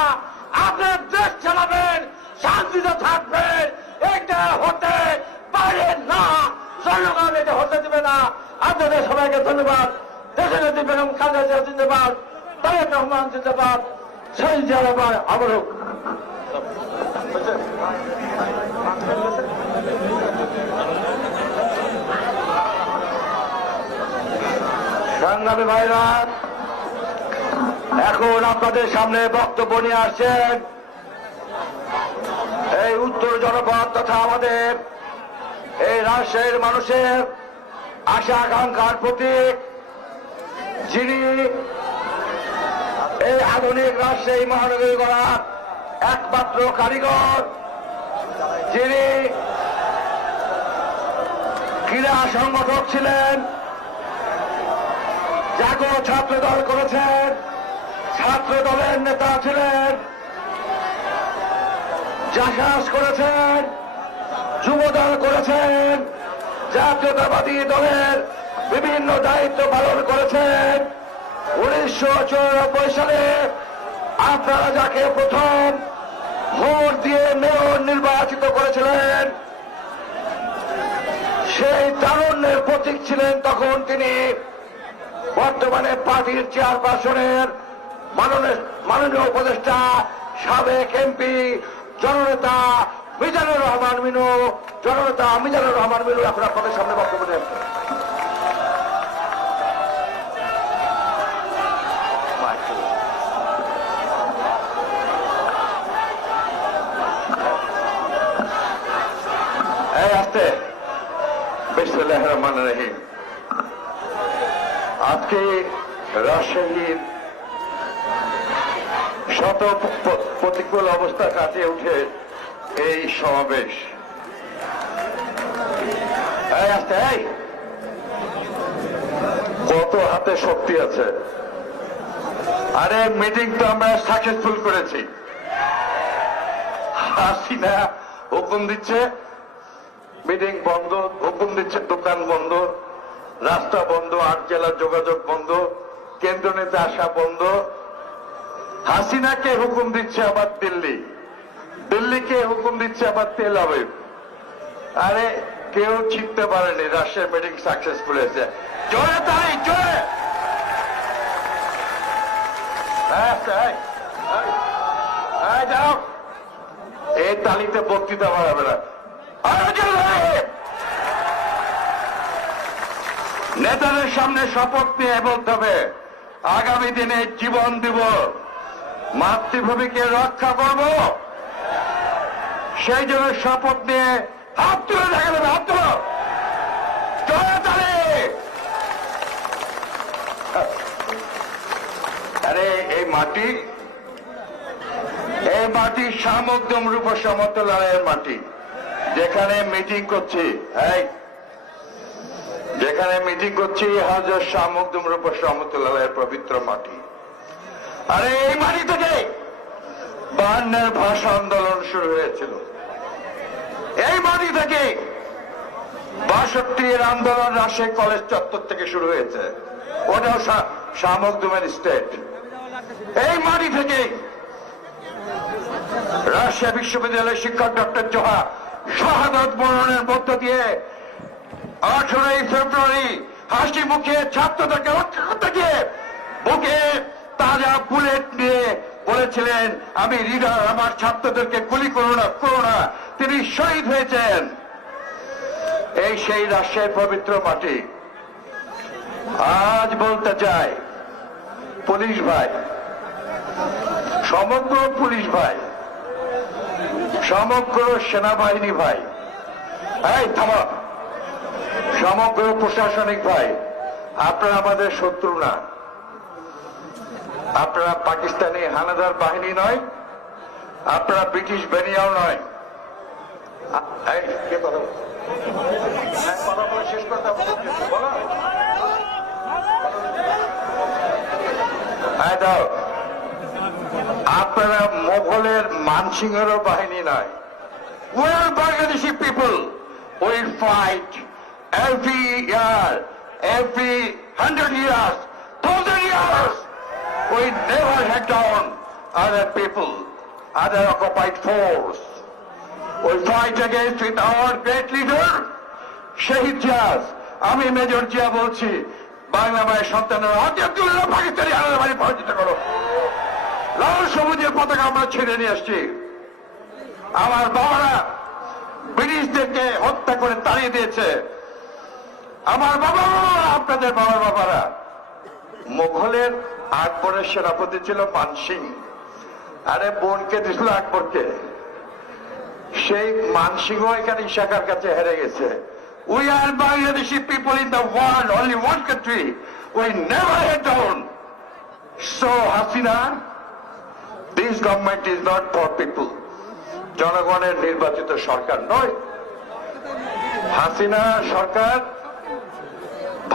আপনার দেশ চালাবেন, শান্তিতে থাকবেন, এটা হতে পারে না। জনগণ এটা হতে দেবে না। আপনাদের সবাইকে ধন্যবাদ। দেশের নেত্রী বেগম খালেদা জিয়া জিন্দাবাদ, তারেক রহমান জিন্দাবাদ, শহীদ জিয়ারহমান আবারও। সংগ্রামী ভাইরা, এখন আপনাদের সামনে বক্তব্য নিয়ে আসছেন এই উত্তর জনপদ তথা আমাদের এই রাজশাহীর মানুষের আশা আকাঙ্ক্ষার প্রতীক, যিনি এই আধুনিক রাজশাহী মহানগরী গড়ার একমাত্র কারিগর, যিনি ক্রীড়া সংগঠক ছিলেন, জাগো ছাত্র দল করেছেন, ছাত্র দলের নেতা ছিলেন, জাসাস করেছেন, যুবদল করেছেন, জাতীয়তাবাদী দলের বিভিন্ন দায়িত্ব পালন করেছেন। 1994 সালে আপনারা যাকে প্রথম ভোট দিয়ে মেয়র নির্বাচিত করেছিলেন, সেই তারুণ্যের প্রতীক ছিলেন তখন তিনি। বর্তমানে পার্টির চেয়ারপারসনের মাননীয় উপদেষ্টা সাবেক এমপি জননেতা মিজানুর রহমান মিনু, জননেতা মিজানুর রহমান মিনু এখন আপনাদের সামনে বক্তব্য দেন। এই আসতে বিসমিল্লাহির রহমানির রহিম। আজকে রাজশাহীর শত প্রতিকূল অবস্থা কাটিয়ে উঠে এই সমাবেশ। কত হাতে শক্তি আছে। আরে মিটিং তো আমরা সাকসেসফুল করেছি। হাসিনা হুকুম দিচ্ছে মিটিং বন্ধ, হুকুম দিচ্ছে দোকান বন্ধ, রাস্তা বন্ধ, 8 জেলার যোগাযোগ বন্ধ, কেন্দ্র নেতা আসা বন্ধ। হাসিনাকে হুকুম দিচ্ছে আবার দিল্লি, দিল্লিকে হুকুম দিচ্ছে আবার তেল আবিব। আরে কেউ শিখতে পারেনি রাশিয়ার মিটিং সাকসেসফুল হয়েছে। জোরে তাই জোরে। যাও, এই তালিতে বক্তৃতা বাড়াবে না। নেতাদের সামনে শপথ নিয়ে বলতে হবে আগামী দিনে জীবন দিব, মাতৃভূমিকে রক্ষা করব। সেই জন্য শপথ নিয়ে হাত তুলে দেখা যাবে, হাত তুলো। আরে এই মাটি শামুকদম রূপ সমতলার মাটি, যেখানে মিটিং করছি, যেখানে মিটিং করছি হাজার শামুকদম রূপ সমতলার পবিত্র মাটি। আরে এই মাটি থেকে 52 ভাষা আন্দোলন শুরু হয়েছিল। এই মাটি থেকে 62 আন্দোলন রাজশাহী কলেজ চত্বর থেকে শুরু হয়েছে, ওটাও শামুকদমের স্টেট। এই মাটি থেকে রাজশাহী বিশ্ববিদ্যালয়ের শিক্ষক ডক্টর জোহা শাহাদত বরণের মধ্য দিয়ে 18 ফেব্রুয়ারি হাসি মুখে ছাত্রদেরকে রক্ষা করতে গিয়ে বুকে তাজা বুলেট নিয়ে বলেছিলেন আমি লিডার, আমার ছাত্রদেরকে গুলি করো না, তিনি শহীদ হয়েছেন। এই সেই রাজশাহীর পবিত্র মাটি। আজ বলতে চাই, পুলিশ ভাই, সমগ্র পুলিশ ভাই, সমগ্র সেনাবাহিনী ভাই, এই থামা, সমগ্র প্রশাসনিক ভাই, আপনারা আমাদের শত্রু না, আপনারা পাকিস্তানি হানাদার বাহিনী নয়, আপনারা ব্রিটিশ বেনিয়াও নয়। এই, কে কথা বলছে? হ্যাঁ, কথা বলে শেষ করতে হবে। বলো। হ্যাঁ, দাও। আপনারা মোগলের মানসিংহেরও বাহিনী নয়। We are Bangladeshi people. We fight every year, every 100 years, 1,000 years. We never head down other people, other occupied force. We fight against with our great leader, শহীদ জিয়াস। আমি মেজর জিয়া বলছি, বাংলা মায়ের সন্তানেরা আজাদুল্লাহ পাকিস্তানি হানাদার বাহিনী পরাজিত করো। লাল সবুজের পতাকা আমরা ছেড়ে নিয়ে আসছি। আমার বাবারা ব্রিটিশদেরকে হত্যা করে তাড়িয়ে দিয়েছে। আমার বাবা, আপনাদের বাবার বাবারা, মুঘলের আকবরের সেনাপতি ছিল মানসিং। আরে বোনকে দিছিল আকবরকে। সেই মানসিংহ এখানে ইশাকার কাছে হেরে গেছে। We are Bangladeshi people in the world, only one country. We never head down. So Hasina, this government is not for people. জনগণের নির্বাচিত সরকার নয়। হাসিনা সরকার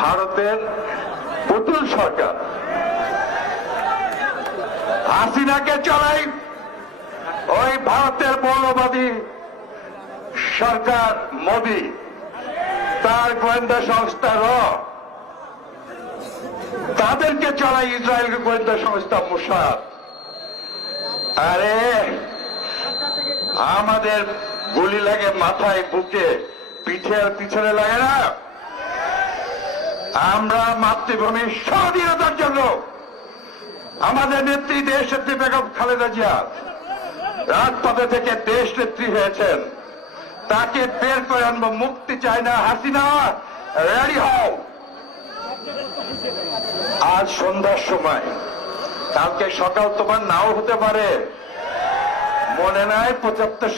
ভারতের পুতুল সরকার। হাসিনাকে চলাই ওই ভারতের মৌলবাদী সরকার মোদী, তার গোয়েন্দা সংস্থা তাদেরকে চলাই ইসরায়েল গোয়েন্দা সংস্থা মোসাদ। আরে আমাদের গুলি লাগে মাথায়, বুকে, পিঠে আর পিছনে লাগে না। আমরা মাতৃভূমির স্বাধীনতার জন্য আমাদের নেত্রী দেশ নেত্রী বেগম খালেদা জিয়া রাজপথে থেকে দেশ নেত্রী হয়েছেন, তাকে বের করে আনবো। মুক্তি চায় না হাসিনা, রেডি হও। আজ সন্ধ্যার সময়, কালকে সকাল তোমার নাও হতে পারে, মনে নাই 75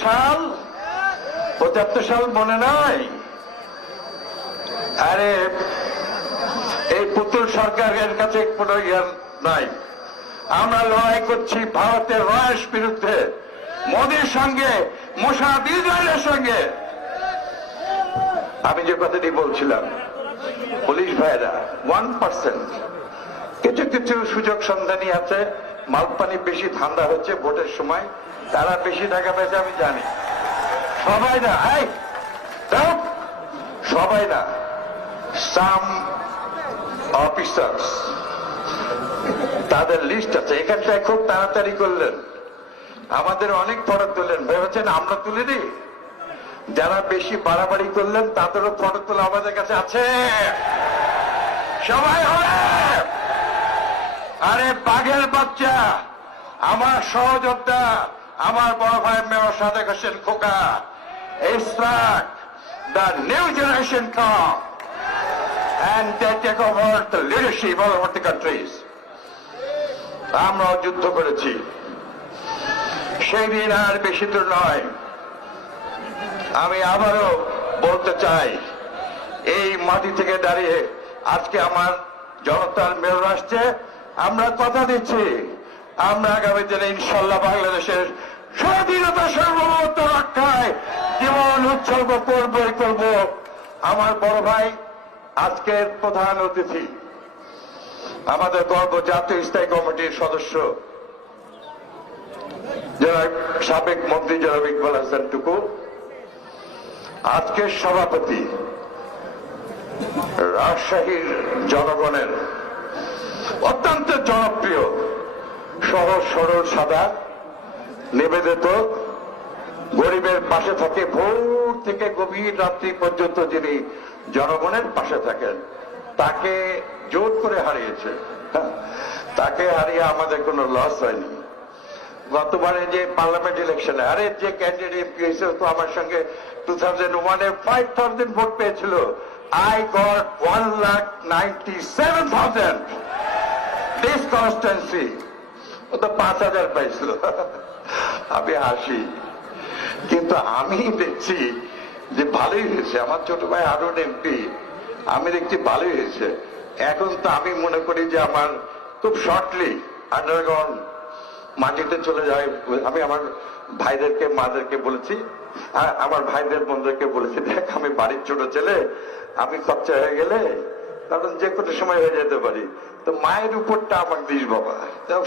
সাল মনে নাই? আরে এই পুতুল সরকারের কাছে কোনো জ্ঞান নাই। আমরা লড়াই করছি ভারতের রয়েশ বিরুদ্ধে, মোদীর সঙ্গে, মোসাদ, ইসরায়েলের সঙ্গে। আমি যে কথাটি বলছিলাম, পুলিশ ভাইরা 1%, কিছু কিছু সুযোগ সন্ধানী আছে, মালপানি বেশি ঠান্ডা হচ্ছে ভোটের সময়, তারা বেশি টাকা পেয়েছে আমি জানি। সবাই না, সবাই না, সাম অফিসার্স, তাদের লিস্ট আছে। এখানটায় খুব তাড়াতাড়ি করলেন, আমাদের অনেক ফটো তুললেন, ভেবেছেন আমরা তুলে দিই? যারা বেশি বাড়াবাড়ি করলেন তাদেরও ফটো তোলা আমাদের কাছে আছে, সবাই হবে। আরে বাঘের বাচ্চা, আমার সহযোদ্ধা, আমার বড় ভাই mayor Sadek Hossain Khoka, Ishraque, the new generation come and they take over the leadership all over the countries. আমরাও যুদ্ধ করেছি, সেই দিন আর বেশি দূর নয়। আমি আবারও বলতে চাই, এই মাটি থেকে দাঁড়িয়ে আজকে আমার জনতার মেয়র আসছে, আমরা কথা দিচ্ছি, আমরা আগামী দিনে ইনশাল্লাহ বাংলাদেশের স্বাধীনতা সার্বভৌমত্ব রক্ষায় জীবন উৎসর্গ করবই করব। আমার বড় ভাই আজকের প্রধান অতিথি, আমাদের গর্ব জাতীয় স্থায়ী কমিটির সদস্য যারা সাবেক মন্ত্রী জনাব ইকবাল হাসান টুকু, আজকের সভাপতি রাজশাহীর জনগণের অত্যন্ত জনপ্রিয়, সহজ সরল সাদা, নিবেদিত, গরিবের পাশে থাকে, ভোর থেকে গভীর রাত্রি পর্যন্ত যিনি জনগণের পাশে থাকেন, তাকে জোর করে হারিয়েছে। তাকে হারিয়ে আমাদের কোনো লস হয়নি। গতবারে যে পার্লামেন্ট ইলেকশনে আরে যে ক্যান্ডিডেট পেয়েছে তো আমার সঙ্গে 2001-এ 5,000 ভোট পেয়েছিল। আই গট 1,97,000 দিস কনস্টেন্সি, ও তো 5,000 পাইছিল। আমি হাসি, কিন্তু আমি দেখছি যে ভালোই হয়েছে। আমার ছোট ভাই হারুন এমপি, আমি দেখছি ভালোই হয়েছে। এখন তো আমি মনে করি যে আমার খুব শর্টলি আন্ডারগ্রাউন্ড মাটিতে চলে যায়। আমি আমার ভাইদেরকে মাদেরকে বলেছি, আমার ভাইদের বোনদেরকে বলেছি, দেখ আমি বাড়ির ছোট ছেলে, আমি খরচা হয়ে গেলে কারণ যে কোনো সময় হয়ে যেতে পারি, তো মায়ের উপরটা আমাকে দিস বাবা,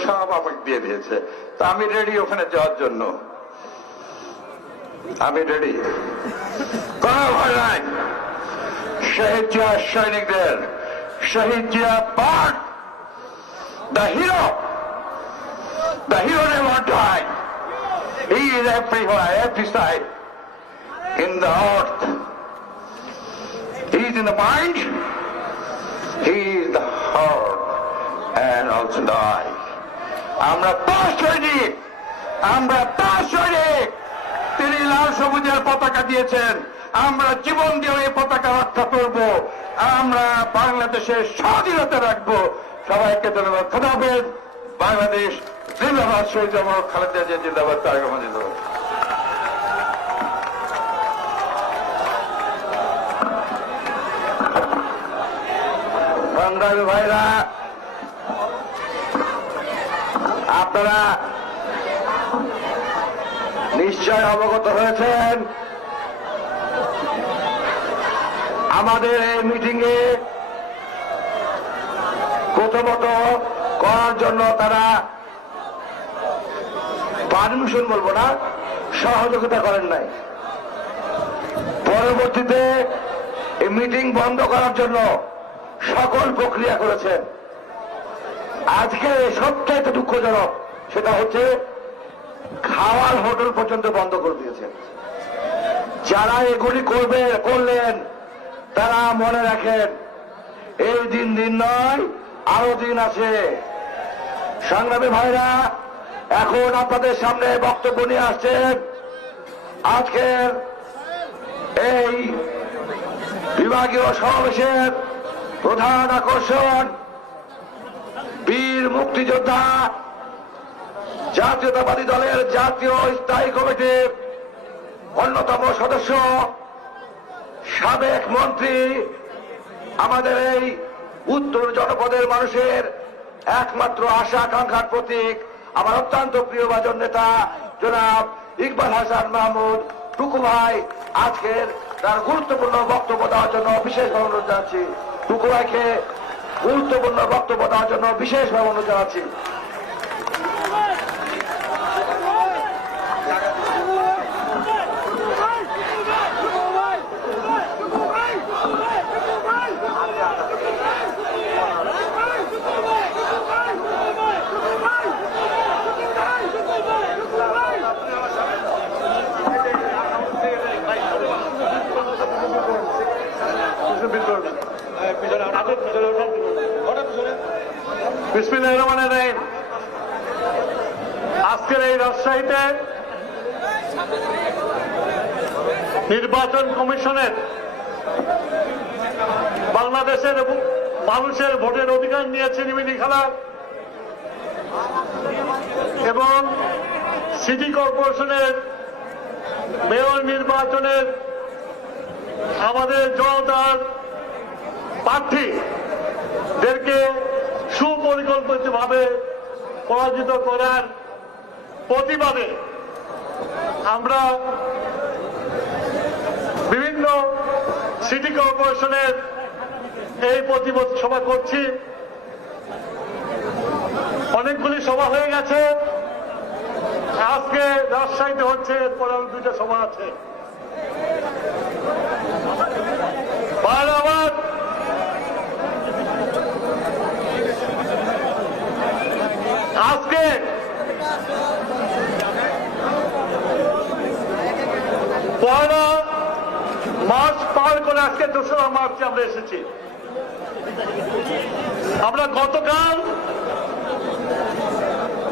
সব আমাকে দিয়ে দিয়েছে। তো আমি রেডি ওখানে যাওয়ার জন্য, আমি রেডি। কোনো ভয় নাই, শহীদ জিয়া সৈনিকদের, Shaheed Zia part the hero never died. He is everywhere, every side in the earth. He is in the mind, he is the heart, and also the eye. আমরা পাশ সৈনিক, আমরা পাশ সৈনিক। তিনি লাল সবুজের পতাকা দিয়েছেন, আমরা জীবন দিয়ে এই পতাকা রক্ষা করব, আমরা বাংলাদেশের স্বাধীনতা রাখবো। সবাইকে ধন্যবাদ। খোদা হাফেজ। বাংলাদেশ জিন্দাবাদ। শহীদ খালেদা জিয়া জিন্দাবাদ। তারেক রহমান জিন্দাবাদ। সংগ্রামী ভাইরা, আপনারা নিশ্চয় অবগত হয়েছেন আমাদের এই মিটিংয়ে প্রথমত করার জন্য তারা পারমিশন বলবো না, সহযোগিতা করেন নাই। পরবর্তীতে এই মিটিং বন্ধ করার জন্য সকল প্রক্রিয়া করেছেন। আজকে সবচাইতে দুঃখজনক সেটা হচ্ছে খাওয়ার হোটেল পর্যন্ত বন্ধ করে দিয়েছেন। যারা এগুলি করলেন তারা মনে রাখেন, এই দিন নয়, আরো দিন আছে। সংগ্রামী ভাইরা, এখন আপনাদের সামনে বক্তব্য নিয়ে আসছেন আজকের এই বিভাগীয় সমাবেশের প্রধান আকর্ষণ, বীর মুক্তিযোদ্ধা জাতীয়তাবাদী দলের জাতীয় স্থায়ী কমিটির অন্যতম সদস্য, সাবেক মন্ত্রী, আমাদের এই উত্তর জনপদের মানুষের একমাত্র আশা আকাঙ্ক্ষার প্রতীক, আমার অত্যন্ত প্রিয়ভাজন নেতা জনাব ইকবাল হাসান মাহমুদ টুকু ভাই আজকের তার গুরুত্বপূর্ণ বক্তব্য দেওয়ার জন্য বিশেষভাবে অনুরোধ জানাচ্ছি। টুকু ভাইকে গুরুত্বপূর্ণ বক্তব্য দেওয়ার জন্য বিশেষভাবে অনুরোধ জানাচ্ছি। বিসমিল্লাহির রহমানির রহিম। আজকের এই রাজশাহীতে নির্বাচন কমিশনের বাংলাদেশের মানুষের ভোটের অধিকার নিয়ে ছিনিমিনি খেলা এবং সিটি কর্পোরেশনের মেয়র নির্বাচনের আমাদের জনতার প্রার্থীদেরকে সুপরিকল্পিতভাবে পরাজিত করার প্রতিবাদে আমরা বিভিন্ন সিটি কর্পোরেশনের এই প্রতিবাদ সভা করছি। অনেকগুলি সভা হয়ে গেছে, আজকে রাজশাহীতে হচ্ছে, এরপর আরো 2টা সভা আছে। আবার আজকে পয়লা মার্চ পার করে আজকে 2রা মার্চে আমরা এসেছি। আমরা গতকাল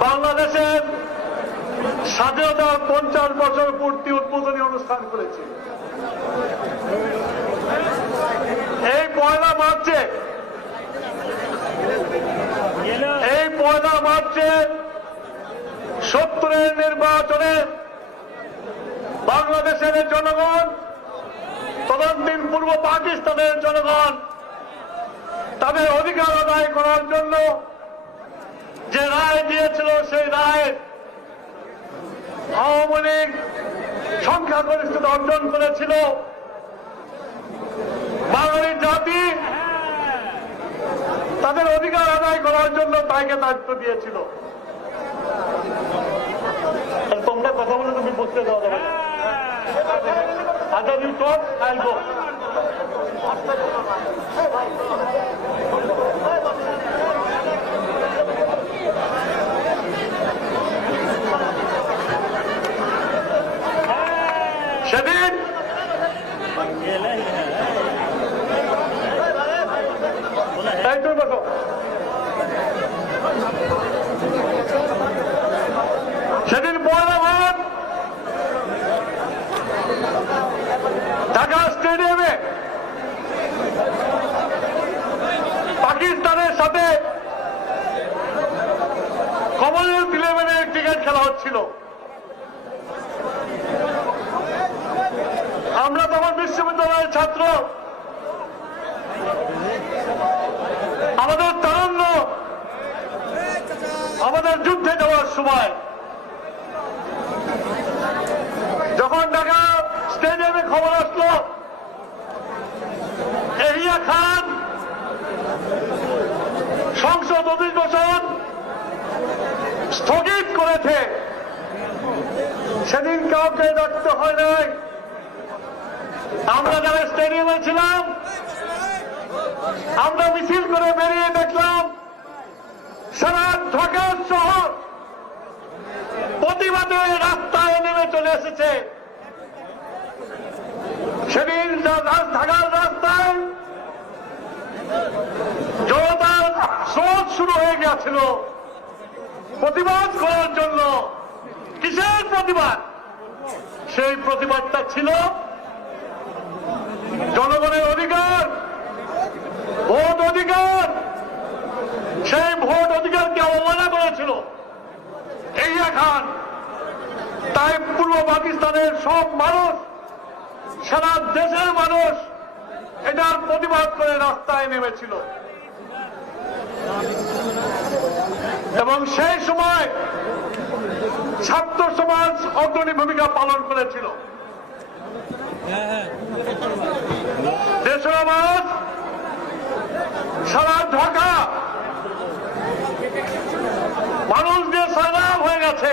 বাংলাদেশের স্বাধীনতার 50 বছর পূর্তি উদ্বোধনী অনুষ্ঠান করেছে। এই পয়লা মার্চে 70-এর নির্বাচনে বাংলাদেশের জনগণ, তদন্তীন পূর্ব পাকিস্তানের জনগণ তাদের অধিকার আদায় করার জন্য যে রায় দিয়েছিল, সেই রায় আওয়ামী লীগ সংখ্যাগরিষ্ঠতা অর্জন করেছিল। বাঙালি জাতি তাদের অধিকার আদায় করার জন্য তাইকে দায়িত্ব দিয়েছিল। তোমরা কথা বলে তুমি বুঝতে দেওয়া যাবে না। আচ্ছা, ইউ টক, আইল গো। সেদিন সেদিন পয়লা মার্চ ঢাকা স্টেডিয়ামে পাকিস্তানের সাথে কমনওয়েলথ 11-এর ক্রিকেট খেলা হচ্ছিল। আমরা তখন বিশ্ববিদ্যালয়ের ছাত্র, আমাদের তারুণ্য, আমাদের যুদ্ধে যাওয়ার সময় যখন ঢাকা স্টেডিয়ামে খবর আসলো এহিয়া খান সংসদ অধিবেশন স্থগিত করেছে, সেদিন কাউকে ডাকতে হয় নাই। আমরা যারা স্টেডিয়ামে ছিলাম, আমরা মিছিল করে বেরিয়ে দেখলাম সারা ঢাকা শহর প্রতিবাদে রাস্তায় নেমে চলে এসেছে। সেদিন ঢাকার রাস্তায় জনতার স্রোত শুরু হয়ে গেছিল প্রতিবাদ করার জন্য। কিসের প্রতিবাদ? সেই প্রতিবাদটা ছিল জনগণের অধিকার, ভোট অধিকার। সেই ভোট অধিকারকে অবমাননা করেছিল এহিয়া খান। তাই পূর্ব পাকিস্তানের সব মানুষ, সারা দেশের মানুষ এটার প্রতিবাদ করে রাস্তায় নেমেছিল। এবং সেই সময় ছাত্র সমাজ অগ্রণী ভূমিকা পালন করেছিল। দেশের মানুষ, সারা ঢাকা মানুষ যে সারাম হয়ে গেছে।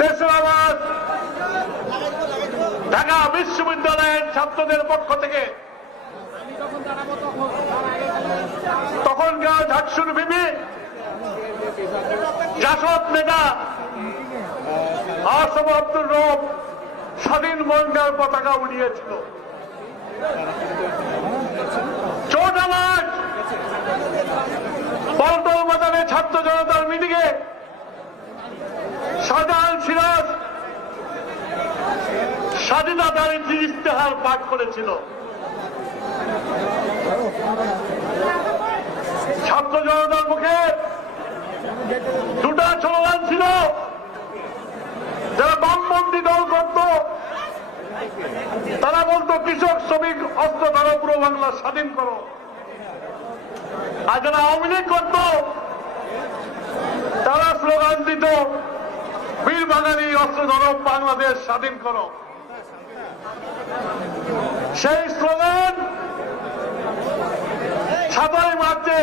দেশের আওয়াজ ঢাকা বিশ্ববিদ্যালয়ের ছাত্রদের পক্ষ থেকে তখনকার ঢাকসুর বিবি জাসদ নেতা আসম আব্দুর রব স্বাধীন বাংলার পতাকা উড়িয়েছিল। চৌঠামাঠ পল্টন ময়দানে ছাত্র জনতার মিটিংয়ে শাহজাহান সিরাজ স্বাধীনতার ইশতেহার পাঠ করেছিল। ছাত্র জনতার মুখে দুটা স্লোগান ছিল। যারা বামপন্থী দল করত তারা বলতো কৃষক শ্রমিক অস্ত্র ধরো, পুরো বাংলা স্বাধীন করো। আর যারা আওয়ামী লীগ করত তারা স্লোগান দিত বীর বাঙালি অস্ত্র ধরো, বাংলাদেশ স্বাধীন করো। সেই স্লোগান 7ই মার্চে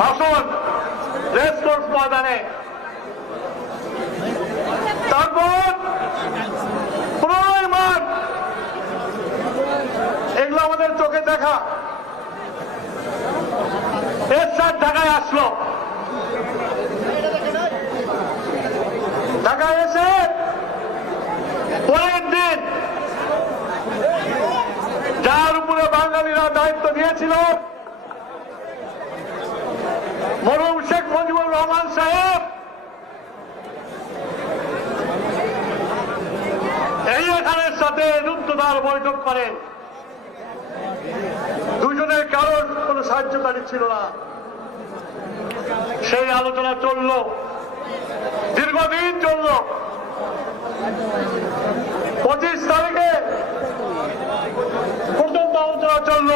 ভাষণ রেসকোর্স ময়দানে, তারপর 15ই মার্চ, এগুলো আমাদের চোখে দেখা। এরশাদ ঢাকায় আসলো। ঢাকায় এসে পরের দিন যার উপরে বাঙালিরা দায়িত্ব নিয়েছিল উচ্চতার বৈঠক করেন। দুজনের কারোর কোনো সাহায্যকারী ছিল না। সেই আলোচনা চলল, দীর্ঘদিন চলল। 25 তারিখে পর্যন্ত আলোচনা চলল।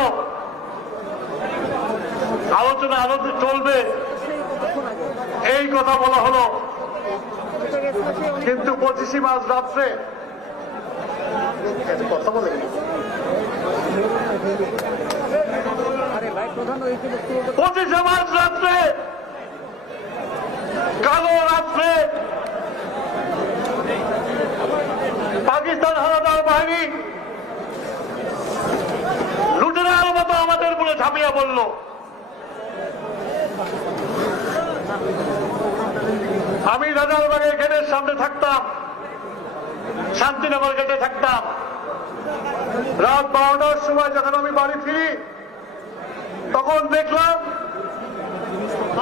আলোচনা আরো চলবে এই কথা বলা হলো, কিন্তু 25 মার্চ রাত্রে কথা বলে 25 মার্চ রাত্রে, কালো রাত্রে পাকিস্তান হানাদার বাহিনী লুটেরার মতো আমাদের বলে ঝাঁপিয়ে পড়ল। আমি রাজারবাগের গেটের সামনে থাকতাম, শান্তিনগর গেটে থাকতাম। রাত 12টার সময় যখন আমি বাড়ি ফিরি, তখন দেখলাম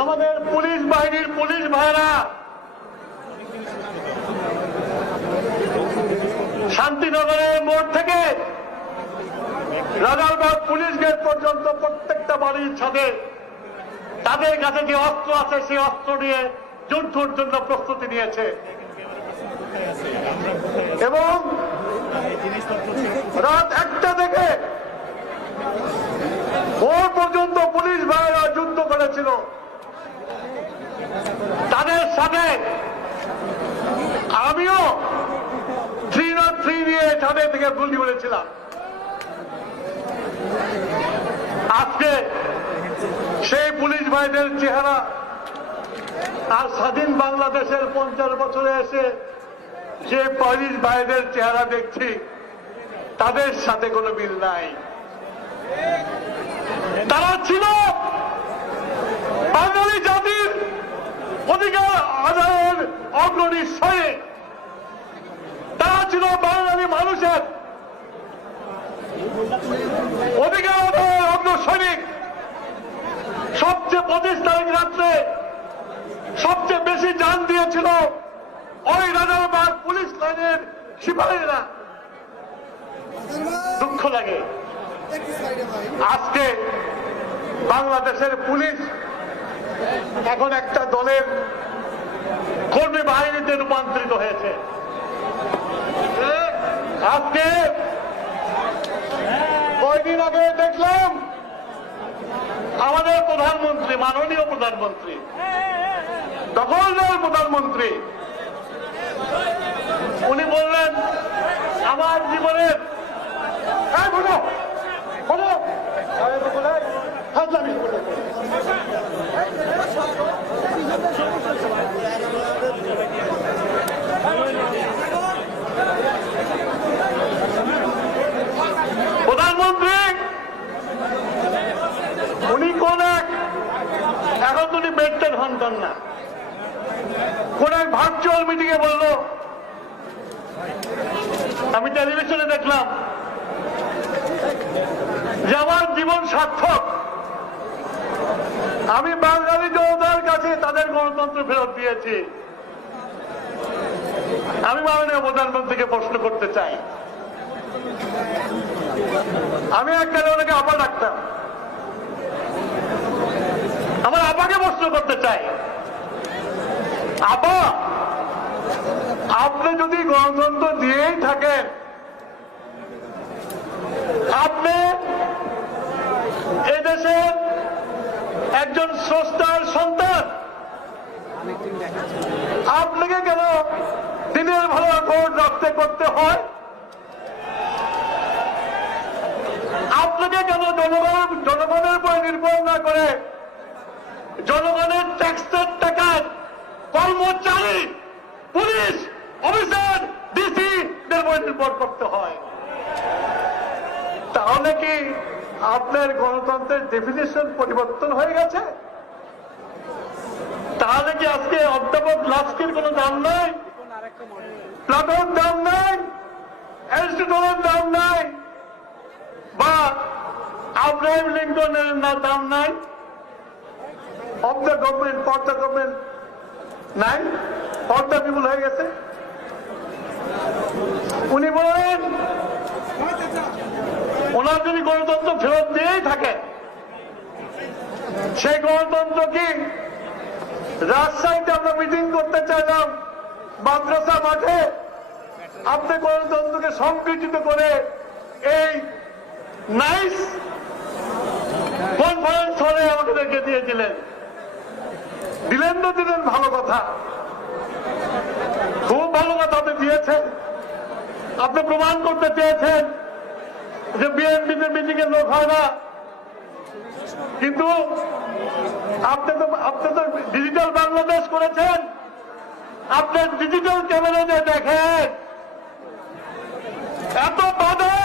আমাদের পুলিশ বাহিনীর পুলিশ ভাইরা শান্তিনগরের মোড় থেকে রাজারবাগ পুলিশ গেট পর্যন্ত প্রত্যেকটা বাড়ির ছাদে তাদের কাছে যে অস্ত্র আছে সেই অস্ত্র নিয়ে যুদ্ধের জন্য প্রস্তুতি নিয়েছে। এবং রাত 1টা থেকে ভোর পর্যন্ত পুলিশ ভাইরা যুদ্ধ করেছিল। তাদের সাথে আমিও 303 নিয়ে ছাদে থেকে গুলি করেছিলাম। আজকে সেই পুলিশ ভাইদের চেহারা আর স্বাধীন বাংলাদেশের 50 বছরে এসে যে পুলিশ ভাইদের চেহারা দেখছি, তাদের সাথে কোনো মিল নাই। তারা ছিল বাঙালি জাতির অধিকার আদায়ের অগ্রণী সৈনিক। তারা ছিল বাঙালি মানুষের অধিকার আদায়ের অগ্র সৈনিক। সবচেয়ে 25 তারিখ রাত্রে সবচেয়ে বেশি জান দিয়েছিল ওই রাজারবাগ পুলিশ লাইনের সিপাহীরা। দুঃখ লাগে আজকে বাংলাদেশের পুলিশ এখন একটা দলের কর্মী বাহিনীতে রূপান্তরিত হয়েছে। আজকে কয়েকদিন আগে দেখলাম আমাদের প্রধানমন্ত্রী, মাননীয় প্রধানমন্ত্রী, দখলদার প্রধানমন্ত্রী, উনি বললেন আমার জীবনের প্রধানমন্ত্রী উনি কোন এক, এখন তো উনি বেডটেন হন না, কোন এক ভার্চুয়াল মিটিং এ বলল, আমি টেলিভিশনে দেখলাম যে আমার জীবন সার্থক, আমি বাঙালি জনতার কাছে তাদের গণতন্ত্র ফেরত দিয়েছি। আমি মাননীয় প্রধানমন্ত্রীকে প্রশ্ন করতে চাই, আমি এককালে ওনাকে আপা ডাকতাম, আমার আপাকে প্রশ্ন করতে চাই, আপা আপনি যদি গণতন্ত্র দিয়েই থাকেন, আপনি এদেশের একজন স্রষ্টার সন্তান, আপনাকে কেন দিনের ভালো ভোট রাখতে করতে হয়? আপনাকে কেন জনগণের উপর নির্ভর না করে জনগণের ট্যাক্সের টাকায় কর্মচারী, পুলিশ অফিসার, ডিসি দের উপর নির্ভর করতে হয়? তাহলে কি আপনার গণতন্ত্রের ডেফিনিশন পরিবর্তন হয়ে গেছে? তাহলে কি আজকে অধ্যাপক লাস্কির কোনো দাম নাই, প্লাটোর দাম নাই, অ্যারিস্টটলের দাম নাই, বা আব্রাহাম লিঙ্কনের দাম নাই? Of the government, for the government নাই, ফর দ্য পিপুল হয়ে গেছে। উনি বলেন ওনার যদি গণতন্ত্র ফেরত দিয়েই থাকে, সেই গণতন্ত্র কি রাজশাহীতে আমরা মিটিং করতে চাইলাম মাদ্রাসা মাঠে, আপনি গণতন্ত্রকে সংকুচিত করে এই নাইস কনফারেন্স হলে আমাদেরকে দিয়ে দিলেন। দিলেন তো দিলেন, ভালো কথা, খুব ভালো কথা আপনি দিয়েছেন। আপনি প্রমাণ করতে চেয়েছেন যে বিএনপিতে মিটিং এ লোক হয় না, কিন্তু আপনি তো ডিজিটাল বাংলাদেশ করেছেন। আপনি ডিজিটাল ক্যামেরাতে দেখেন এত বাধা।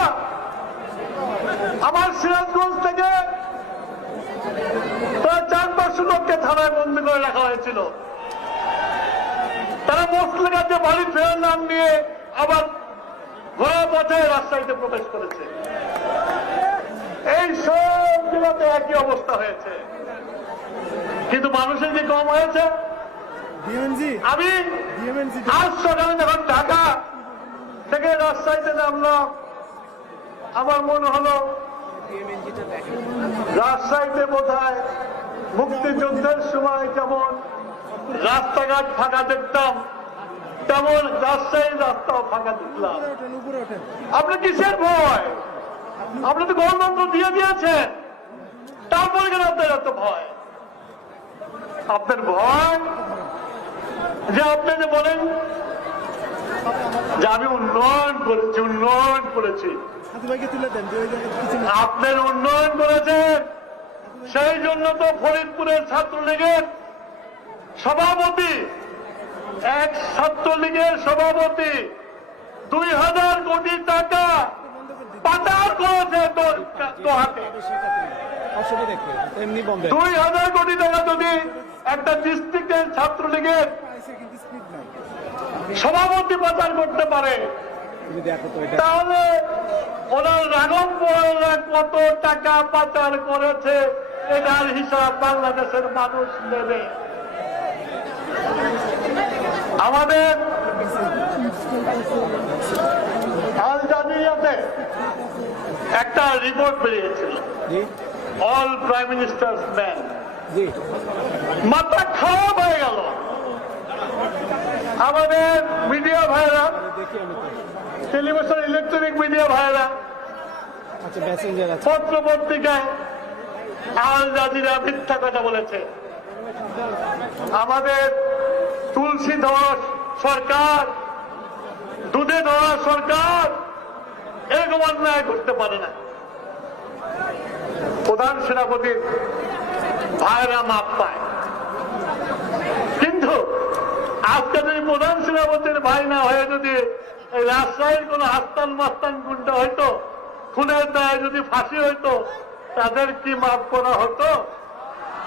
আমার সিরাজগঞ্জ থেকে প্রায় 400-500 লোককে থানায় বন্দি করে রাখা হয়েছিল। তারা মুসলিগাতে বাড়ি ফেরার নাম নিয়ে আবার ঘোড়া পথে রাজশাহীতে প্রবেশ করেছে। এই সব জেলাতে একই অবস্থা হয়েছে, কিন্তু মানুষের কি কম হয়েছে? আমি আজ সকালে যখন ঢাকা থেকে রাজশাহীতে নামলাম, আমার মনে হলো রাজশাহীতে বোধহয় মুক্তিযুদ্ধের সময় যেমন রাস্তাঘাট ফাঁকা দেখতাম, তেমন রাজশাহীর রাস্তাও ফাঁকা দেখলাম। আপনি কিসের ভয়? আপনি তো গণতন্ত্র দিয়ে দিয়েছেন, তারপরে কেন আপনার এত ভয়? আপনার ভয় যে আপনি যে বলেন যে আমি উন্নয়ন করেছি, আপনার উন্নয়ন করেছেন। সেই জন্য তো ফরিদপুরের ছাত্রলীগের সভাপতি, এক ছাত্রলীগের সভাপতি 2000 কোটি টাকা পাচার করেছে দোহাতে। 2000 কোটি টাকা যদি একটা ডিস্ট্রিক্টের ছাত্রলীগের সভাপতি পাচার করতে পারে, তাহলে ওনার রাঘব বোয়ালরা কত টাকা পাচার করেছে এটার হিসাব বাংলাদেশের মানুষ নেবে। আমাদের আল জাজিরাতে একটা রিপোর্ট বেরিয়েছিল, অল প্রাইম মিনিস্টার্স ম্যান। মাথা খারাপ হয়ে গেল। আমাদের মিডিয়া ভাইরা, টেলিভিশন ইলেকট্রনিক মিডিয়া ভাইরা, পত্র পত্রিকায় আল জাজিরা মিথ্যা কথা বলেছে। আমাদের তুলসী ধোয়া সরকার, দুধে ধোয়া সরকার এরকম অন্যায় করতে পারে না। প্রধান সেনাপতির ভাইরা মাপ পায়, কিন্তু আজকে যদি প্রধান সেনাপতির ভাই না হয়ে যদি এই রাজশাহীর কোন হাস্তান মাস্তান গুন্ডা হইতো, খুনের দায়ে যদি ফাঁসি হইতো, তাদের কি মাফ করা হতো?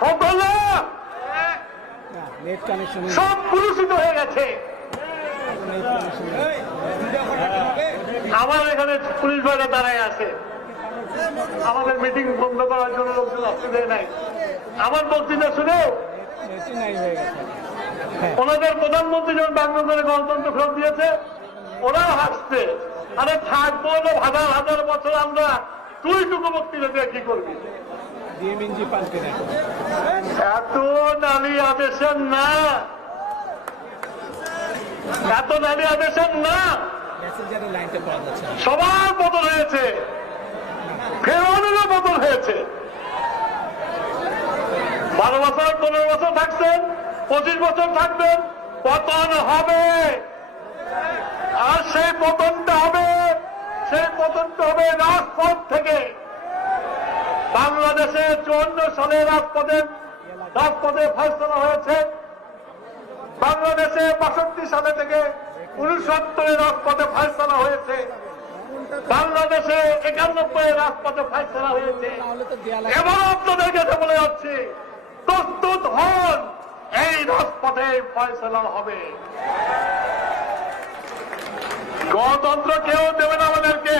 হতো না। সব পুরুষিত হয়ে গেছে। আমার এখানে পুলিশ ভাইরা দাঁড়ায় আছে, আমাদের মিটিং বন্ধ করার জন্য লোকজন আসতে দেয় নাই। আমার বক্তৃতা শুনেও ওনাদের প্রধানমন্ত্রী যখন বাংলাদেশে গণতন্ত্র ফেরত দিয়েছে, ওরাও হাসছে। আরে থাকবো হাজার হাজার বছর আমরা, তুই টুকু বক্তৃতা দিয়ে কি করবি? এত নারী আদেশের না, এত নারী আদেশের না। সবার বদল হয়েছে, ফেরাউনেরও বদল হয়েছে। 12 বছর 15 বছর থাকছেন, 25 বছর থাকবেন, পতন হবে। আর সেই পতনটা হবে রাজপথ থেকে। বাংলাদেশে 54 সালে রাজপথে ফয়সলা হয়েছে। বাংলাদেশে 62 সালে থেকে 69 রাজপথে ফয়সলা হয়েছে। বাংলাদেশে 91 রাজপথে ফয়সলা হয়েছে। এবার আপনাদের কাছে বলে যাচ্ছি, প্রস্তুত হন, এই রাজপথে ফয়সলা হবে। গণতন্ত্র কেউ দেবে না আমাদেরকে।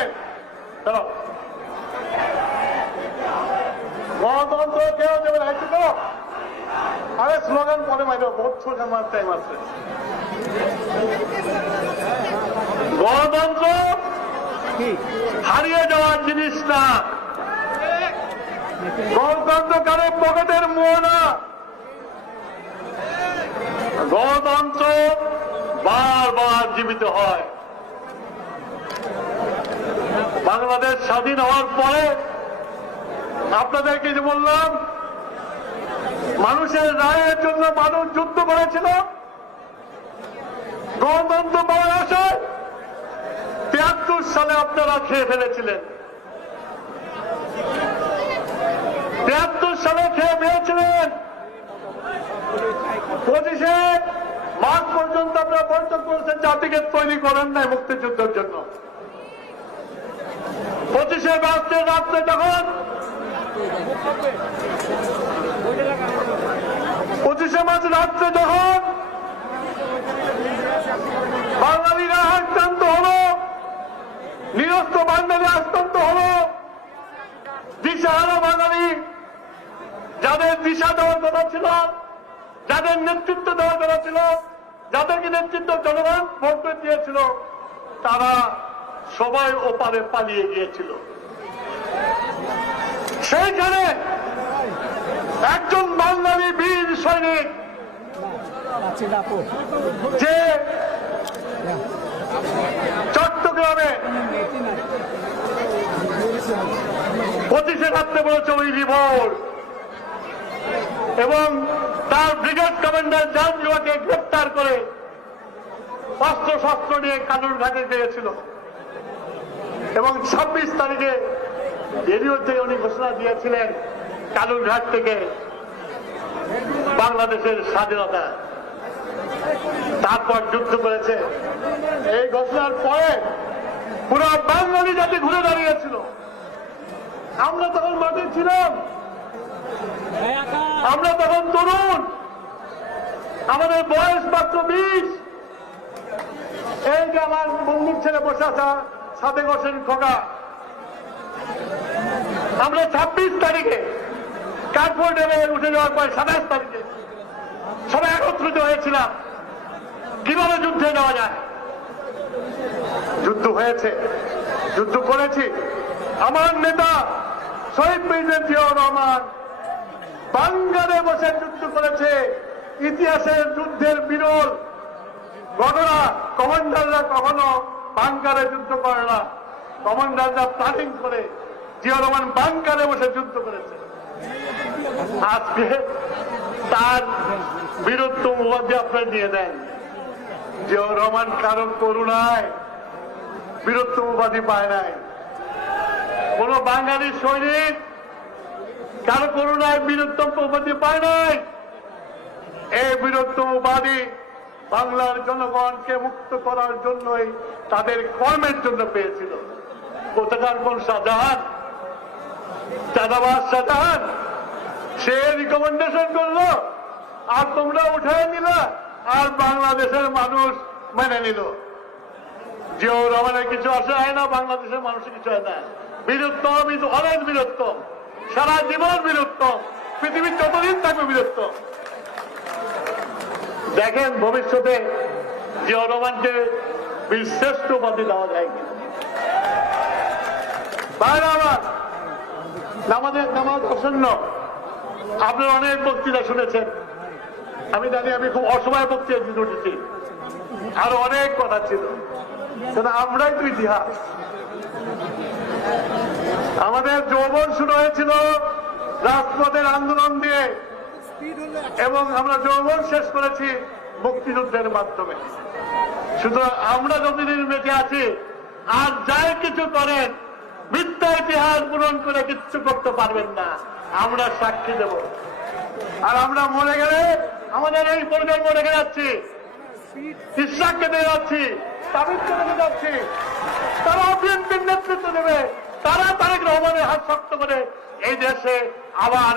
গণতন্ত্র কেউ দেবে না। তো আরে স্লোগান পরে মাইল, বহুত স্লোগান মার টাইম আছে। গণতন্ত্র হারিয়ে যাওয়ার জিনিস না, গণতন্ত্র কারো পকেটের মোহ না। গণতন্ত্র বারবার জীবিত হয়। বাংলাদেশ স্বাধীন হওয়ার পরে আপনাদেরকে যে বললাম, মানুষের রায়ের জন্য মানুষ যুদ্ধ করেছিল। গণতন্ত্র পাওয়ার আশায় ৭৩ সালে আপনারা খেয়ে ফেলেছিলেন। ৭৩ সালে খেয়ে ফেলেছিলেন। ২৫শে মার্চ পর্যন্ত আপনারা বৈঠক করেছেন, জাতিকে তৈরি করেন নাই মুক্তিযুদ্ধের জন্য। ২৫শে মার্চের রাত্রে যখন ২৫শে মার্চ রাত্রে যখন বাঙালিরা আক্রান্ত হল, নিরস্ত্র বাঙালি আক্রান্ত হল, দিশাহারা বাঙালি, যাদের দিশা দেওয়ার কথা ছিল, যাদের নেতৃত্ব দেওয়ার কথা ছিল, যাদেরকে নেতৃত্ব জনগণ ভোট দিয়েছিল, তারা সবাই ওপারে পালিয়ে গিয়েছিল। সেইখানে একজন বাঙালি বীর সৈনিক যে চট্টগ্রামে 25শে রাত্রে বলেছে ওই রিভোল্ট, এবং তার ব্রিগেড কমান্ডার জাহাঙ্গীরকে গ্রেপ্তার করে অস্ত্র শস্ত্র নিয়ে কালুরঘাটে গিয়েছিল। এবং 26 তারিখে রেডিওতে উনি ঘোষণা দিয়েছিলেন কালুরঘাট থেকে বাংলাদেশের স্বাধীনতা। তারপর যুদ্ধ করেছে। এই ঘোষণার পরে পুরো বাঙালি জাতি ঘুরে দাঁড়িয়েছিল। আমরা তখন মাঠে ছিলাম, আমরা তখন তরুণ, আমাদের বয়স মাত্র 20। এই যে আমার বন্ধুর ছেলে বসে আছে সাদেক হোসেন খোকা, আমরা 26 তারিখে কাঠপুর ডেমে উঠে যাওয়ার পর 27 তারিখে সবাই একত্রিত হয়েছিলাম কিভাবে যুদ্ধে যাওয়া যায়। যুদ্ধ হয়েছে, যুদ্ধ করেছি। আমার নেতা শহীদ প্রেসিডেন্ট জিয়াউর রহমান বাঙ্গালে বসে যুদ্ধ করেছে। ইতিহাসের যুদ্ধের বিরল ঘটনা। কমান্ডাররা কখনো বাঙ্কারে যুদ্ধ করে না, কমান্ডাররা প্ল্যানিং করে। জিয়াউর রহমান বাঙ্কারে বসে যুদ্ধ করেছে। আজকে তার বীরত্ব উপাধি আপনারা দিয়ে দেন। জিয়াউর রহমান কারো করুণায় বীরত্ব উপাধি পায় নাই। কোন বাঙালি সৈনিক কারো করুণায় বীরত্ব উপাধি পায় নাই। এই বীরত্ব উপাধি বাংলার জনগণকে মুক্ত করার জন্যই, তাদের কর্মের জন্য পেয়েছিল। কোথাকার কোন শাহজাহান, চাঁদাবাজ শাহজাহান, সে রিকমেন্ডেশন করলো আর তোমরা উঠে নিলা, আর বাংলাদেশের মানুষ মেনে নিল। জিয়াউর রহমানের কিছু আসে হয় না, বাংলাদেশের মানুষের কিছু হয় না। বীরত্তম ইজ অনেক বীরত্তম, সারা জীবন বীরত্তম, পৃথিবীর যতদিন থাকবে বীরত্তম। দেখেন ভবিষ্যতে জিয়াউর রহমানকে বীরশ্রেষ্ঠ উপাধি দেওয়া যায় কিনা। বাইরে আমার নামাজ আসন্ন, আপনারা অনেক বক্তৃতা শুনেছেন। আমি জানি আমি খুব অসময় বক্তৃতা দিতে উঠেছি, আরো অনেক কথা ছিল, কিন্তু আমরাই তো ইতিহাস। আমাদের যৌবন শুরু হয়েছিল রাজপথের আন্দোলন দিয়ে, এবং আমরা যৌবন শেষ করেছি মুক্তিযুদ্ধের মাধ্যমে। সুতরাং আমরা যতদিন বেঁচে আছি, আর যাই কিছু করেন মিথ্যা ইতিহাস পূরণ করে কিচ্ছু করতে পারবেন না। আমরা সাক্ষী দেব। আর আমরা মরে গেলে আমাদের এই প্রজন্ম রেখে যাচ্ছি, ইসলামকে দিয়ে যাচ্ছি, তাবিজকে রেখে যাচ্ছি। তারা বিএনপির নেতৃত্ব দেবে, তারা তারেক রহমানের হাত শক্ত করে এই দেশে আবার